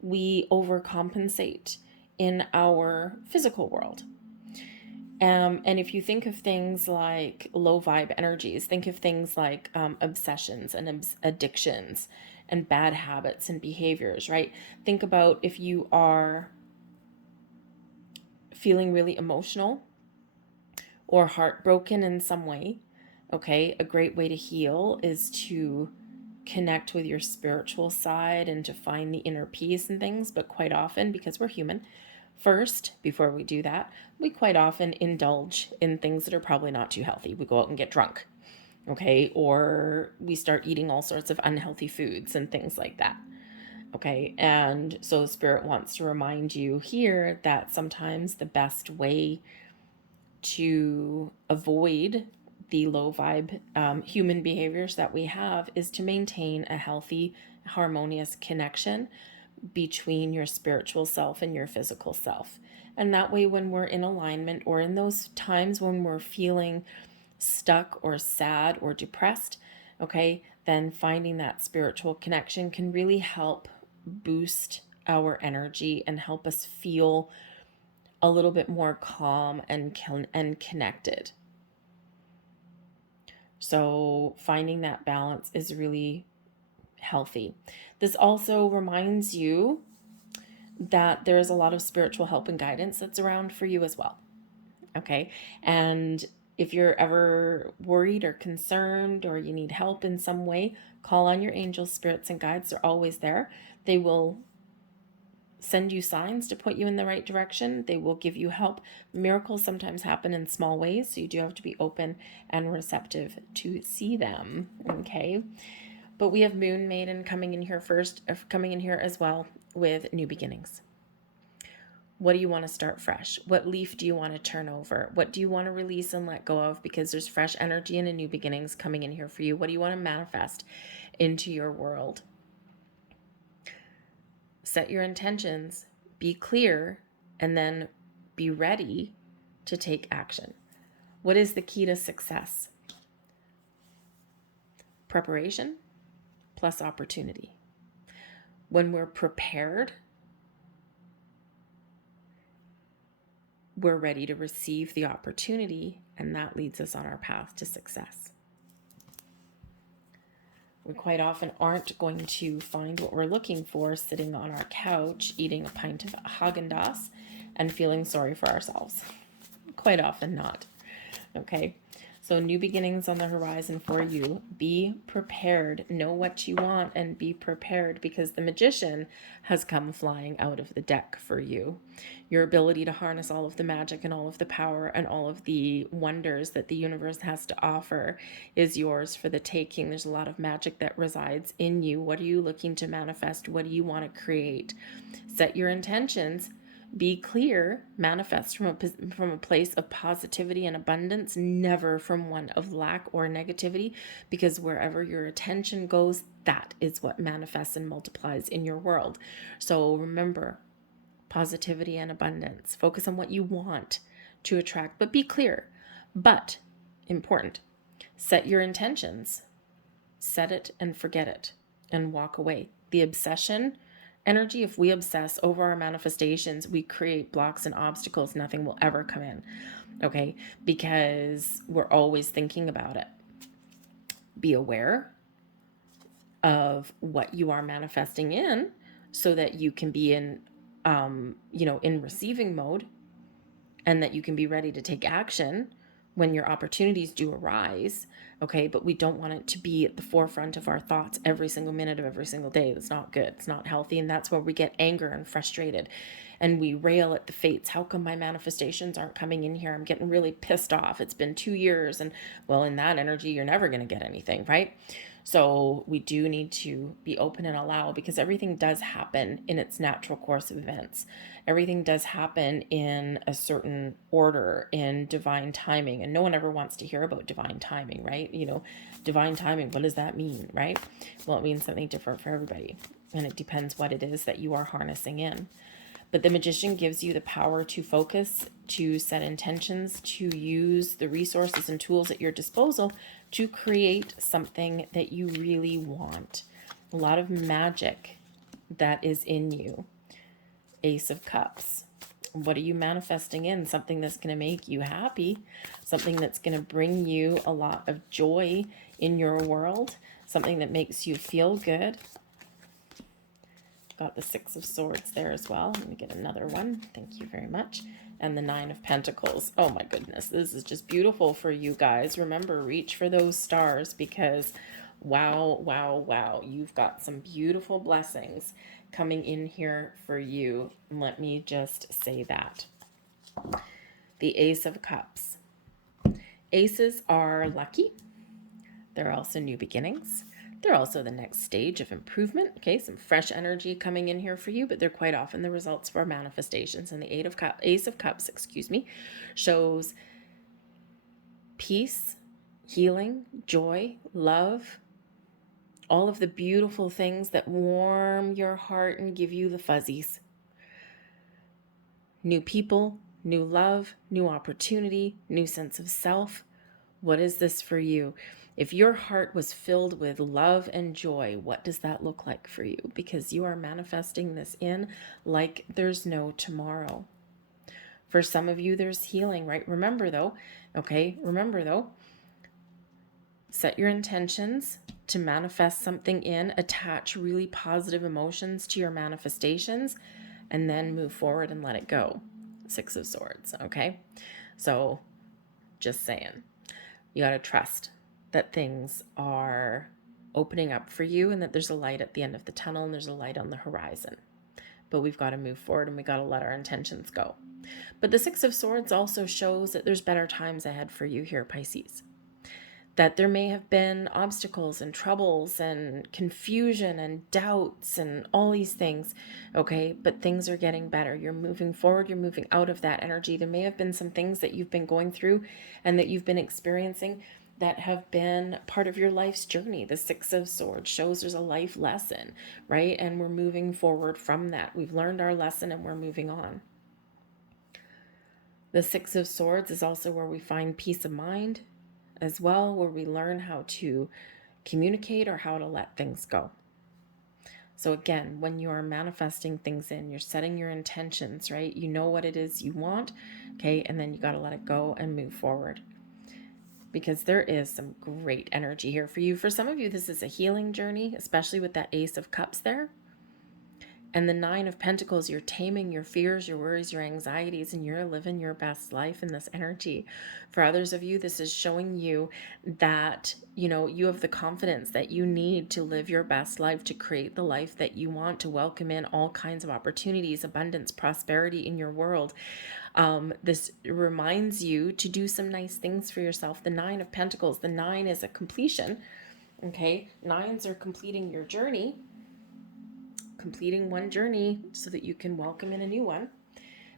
we overcompensate in our physical world. And if you think of things like low vibe energies, think of things like obsessions and addictions and bad habits and behaviors, right? Think about if you are feeling really emotional or heartbroken in some way. Okay, a great way to heal is to connect with your spiritual side and to find the inner peace and things. But quite often, because we're human, first, before we do that, we quite often indulge in things that are probably not too healthy. We go out and get drunk, okay? Or we start eating all sorts of unhealthy foods and things like that, okay? And so Spirit wants to remind you here that sometimes the best way to avoid the low vibe human behaviors that we have is to maintain a healthy, harmonious connection between your spiritual self and your physical self. And that way, when we're in alignment, or in those times when we're feeling stuck or sad or depressed, okay, then finding that spiritual connection can really help boost our energy and help us feel a little bit more calm and connected. So finding that balance is really healthy. This also reminds you that there is a lot of spiritual help and guidance that's around for you as well. Okay. And if you're ever worried or concerned or you need help in some way, call on your angels, spirits, and guides. They're always there. They will send you signs to put you in the right direction. They will give you help. Miracles sometimes happen in small ways, so you do have to be open and receptive to see them. Okay. But we have Moon Maiden coming in here as well with new beginnings. What do you want to start fresh? What leaf do you want to turn over? What do you want to release and let go of? Because there's fresh energy and a new beginnings coming in here for you. What do you want to manifest into your world? Set your intentions, be clear, and then be ready to take action. What is the key to success? Preparation plus opportunity. When we're prepared, we're ready to receive the opportunity, and that leads us on our path to success. We quite often aren't going to find what we're looking for sitting on our couch, eating a pint of Haagen-Dazs and feeling sorry for ourselves. Quite often not. Okay. So new beginnings on the horizon for you. Be prepared. Know what you want and be prepared, because the Magician has come flying out of the deck for you. Your ability to harness all of the magic and all of the power and all of the wonders that the universe has to offer is yours for the taking. There's a lot of magic that resides in you. What are you looking to manifest? What do you want to create? Set your intentions. Be clear, manifest from a place of positivity and abundance, never from one of lack or negativity, because wherever your attention goes, that is what manifests and multiplies in your world. So remember, positivity and abundance. Focus on what you want to attract, but be clear. But important, set your intentions, set it and forget it, and walk away. The obsession energy, if we obsess over our manifestations, we create blocks and obstacles. Nothing will ever come in, okay? Because we're always thinking about it. Be aware of what you are manifesting in so that you can be in, in receiving mode, and that you can be ready to take action when your opportunities do arise, okay, but we don't want it to be at the forefront of our thoughts every single minute of every single day. That's not good. It's not healthy. And that's where we get anger and frustrated and we rail at the fates. How come my manifestations aren't coming in here? I'm getting really pissed off. It's been 2 years. And well, in that energy, you're never going to get anything, right? So we do need to be open and allow, because everything does happen in its natural course of events. Everything does happen in a certain order, in divine timing. And no one ever wants to hear about divine timing, right? Divine timing, what does that mean, right? Well, it means something different for everybody. And it depends what it is that you are harnessing in. But the Magician gives you the power to focus, to set intentions, to use the resources and tools at your disposal to create something that you really want. A lot of magic that is in you. Ace of Cups. What are you manifesting in? Something that's going to make you happy, something that's going to bring you a lot of joy in your world, something that makes you feel good. Got the Six of Swords there as well. Let me get another one. Thank you very much. And the Nine of Pentacles. Oh my goodness, this is just beautiful for you guys. Remember, reach for those stars, because wow, wow, wow, you've got some beautiful blessings coming in here for you. Let me just say that. The Ace of Cups. Aces are lucky. They're also new beginnings. They're also the next stage of improvement. Okay, some fresh energy coming in here for you, but they're quite often the results of our manifestations. And the Ace of Cups, shows peace, healing, joy, love, all of the beautiful things that warm your heart and give you the fuzzies. New people, new love, new opportunity, new sense of self. What is this for you? If your heart was filled with love and joy, what does that look like for you? Because you are manifesting this in like there's no tomorrow. For some of you, there's healing, right? Remember though, set your intentions to manifest something in, attach really positive emotions to your manifestations, and then move forward and let it go. Six of Swords, okay? So just saying, you got to trust that things are opening up for you and that there's a light at the end of the tunnel and there's a light on the horizon. But we've got to move forward and we got to let our intentions go. But the Six of Swords also shows that there's better times ahead for you here, Pisces. That there may have been obstacles and troubles and confusion and doubts and all these things, okay? But things are getting better. You're moving forward. You're moving out of that energy. There may have been some things that you've been going through and that you've been experiencing that have been part of your life's journey. The Six of Swords shows there's a life lesson, right? And we're moving forward from that. We've learned our lesson and we're moving on. The Six of Swords is also where we find peace of mind as well, where we learn how to communicate or how to let things go. So again, when you are manifesting things in, you're setting your intentions, right? You know what it is you want, okay? And then you got to let it go and move forward, because there is some great energy here for you. For some of you, this is a healing journey, especially with that Ace of Cups there. And the Nine of Pentacles, you're taming your fears, your worries, your anxieties, and you're living your best life in this energy. For others of you, this is showing you that, you have the confidence that you need to live your best life, to create the life that you want, to welcome in all kinds of opportunities, abundance, prosperity in your world. This reminds you to do some nice things for yourself. The Nine of Pentacles, the 9 is a completion, okay? Nines are completing your journey, completing one journey so that you can welcome in a new one.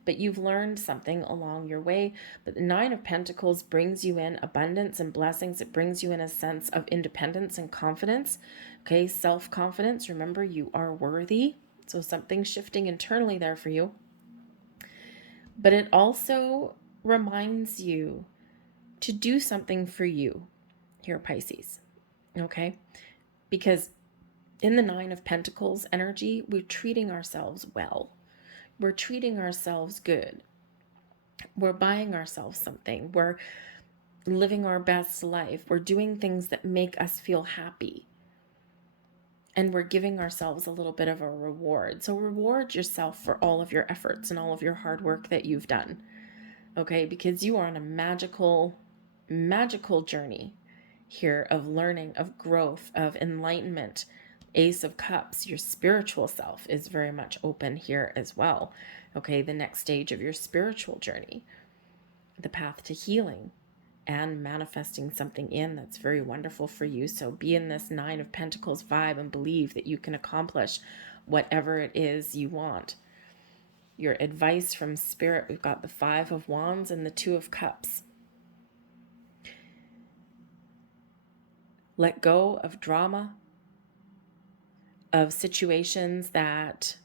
But you've learned something along your way. But the Nine of Pentacles brings you in abundance and blessings. It brings you in a sense of independence and confidence. Okay, self-confidence. Remember, you are worthy. So something's shifting internally there for you. But it also reminds you to do something for you here, Pisces. Okay, because in the Nine of Pentacles energy, we're treating ourselves well. We're treating ourselves good. We're buying ourselves something. We're living our best life. We're doing things that make us feel happy. And we're giving ourselves a little bit of a reward. So reward yourself for all of your efforts and all of your hard work that you've done. Okay, because you are on a magical magical journey here of learning, of growth, of enlightenment. Ace of Cups, your spiritual self is very much open here as well. Okay, the next stage of your spiritual journey, the path to healing and manifesting something in that's very wonderful for you. So be in this Nine of Pentacles vibe and believe that you can accomplish whatever it is you want. Your advice from Spirit, we've got the Five of Wands and the Two of Cups. Let go of drama, of situations that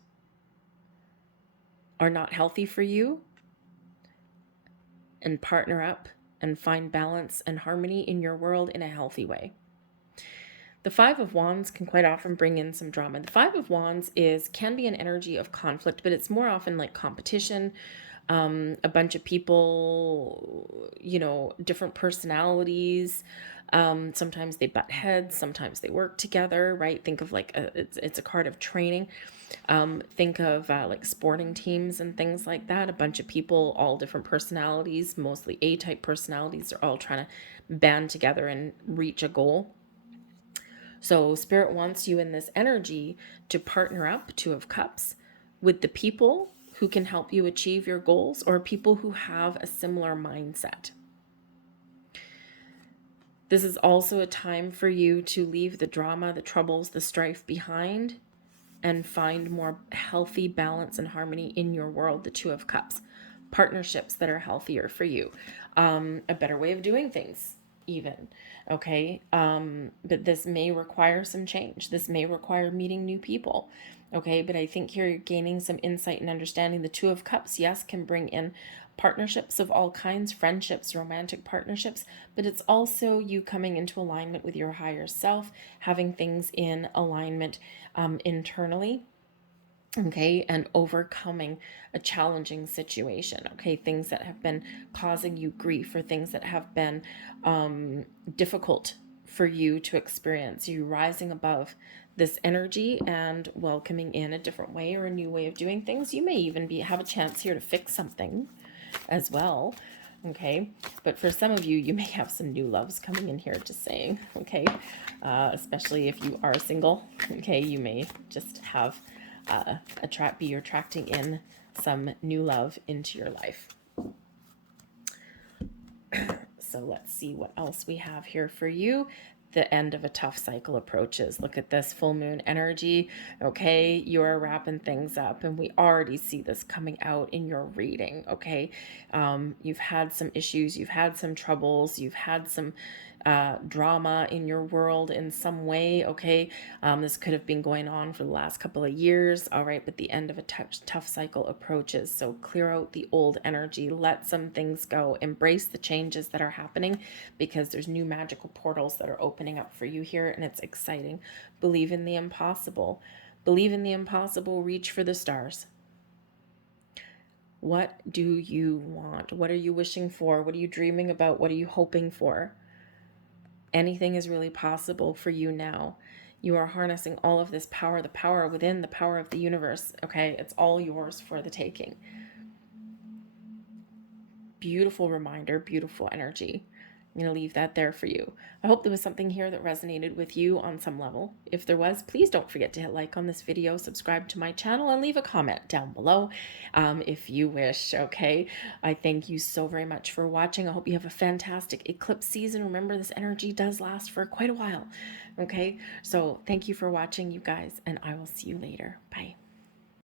are not healthy for you, and partner up and find balance and harmony in your world in a healthy way. The Five of Wands can quite often bring in some drama. The Five of Wands can be an energy of conflict, but it's more often like competition, a bunch of people, different personalities. Sometimes they butt heads, sometimes they work together, right? Think of like it's a card of training. Think of like sporting teams and things like that. A bunch of people, all different personalities, mostly A-type personalities, are all trying to band together and reach a goal. So Spirit wants you in this energy to partner up, Two of Cups, with the people who can help you achieve your goals or people who have a similar mindset. This is also a time for you to leave the drama, the troubles, the strife behind and find more healthy balance and harmony in your world, the Two of Cups. Partnerships that are healthier for you. A better way of doing things even, okay? But this may require some change. This may require meeting new people, okay? But I think here you're gaining some insight and understanding. The Two of Cups, yes, can bring in partnerships of all kinds, friendships, romantic partnerships, but it's also you coming into alignment with your higher self, having things in alignment internally, okay, and overcoming a challenging situation, okay, things that have been causing you grief or things that have been difficult for you to experience. You rising above this energy and welcoming in a different way or a new way of doing things. You may even have a chance here to fix something as well, okay? But for some of you, you may have some new loves coming in here, just saying, okay? Especially if you are single, okay? You may just have be attracting in some new love into your life. So let's see what else we have here for you. The end of a tough cycle approaches. Look at this full moon energy. Okay, you're wrapping things up, and we already see this coming out in your reading. Okay, you've had some issues, you've had some troubles, you've had some drama in your world in some way. Okay, this could have been going on for the last couple of years. All right, but the end of a tough cycle approaches. So clear out the old energy, let some things go, embrace the changes that are happening, because there's new magical portals that are opening up for you here, and it's exciting. Believe in the impossible. Believe in the impossible. Reach for the stars. What do you want? What are you wishing for? What are you dreaming about? What are you hoping for? Anything is really possible for you now. You are harnessing all of this power, the power within, the power of the universe. Okay, it's all yours for the taking. Beautiful reminder, beautiful energy. I'm going to leave that there for you. I hope there was something here that resonated with you on some level. If there was, please don't forget to hit like on this video, subscribe to my channel, and leave a comment down below if you wish, okay? I thank you so very much for watching. I hope you have a fantastic eclipse season. Remember, this energy does last for quite a while, okay? So thank you for watching, you guys, and I will see you later. Bye.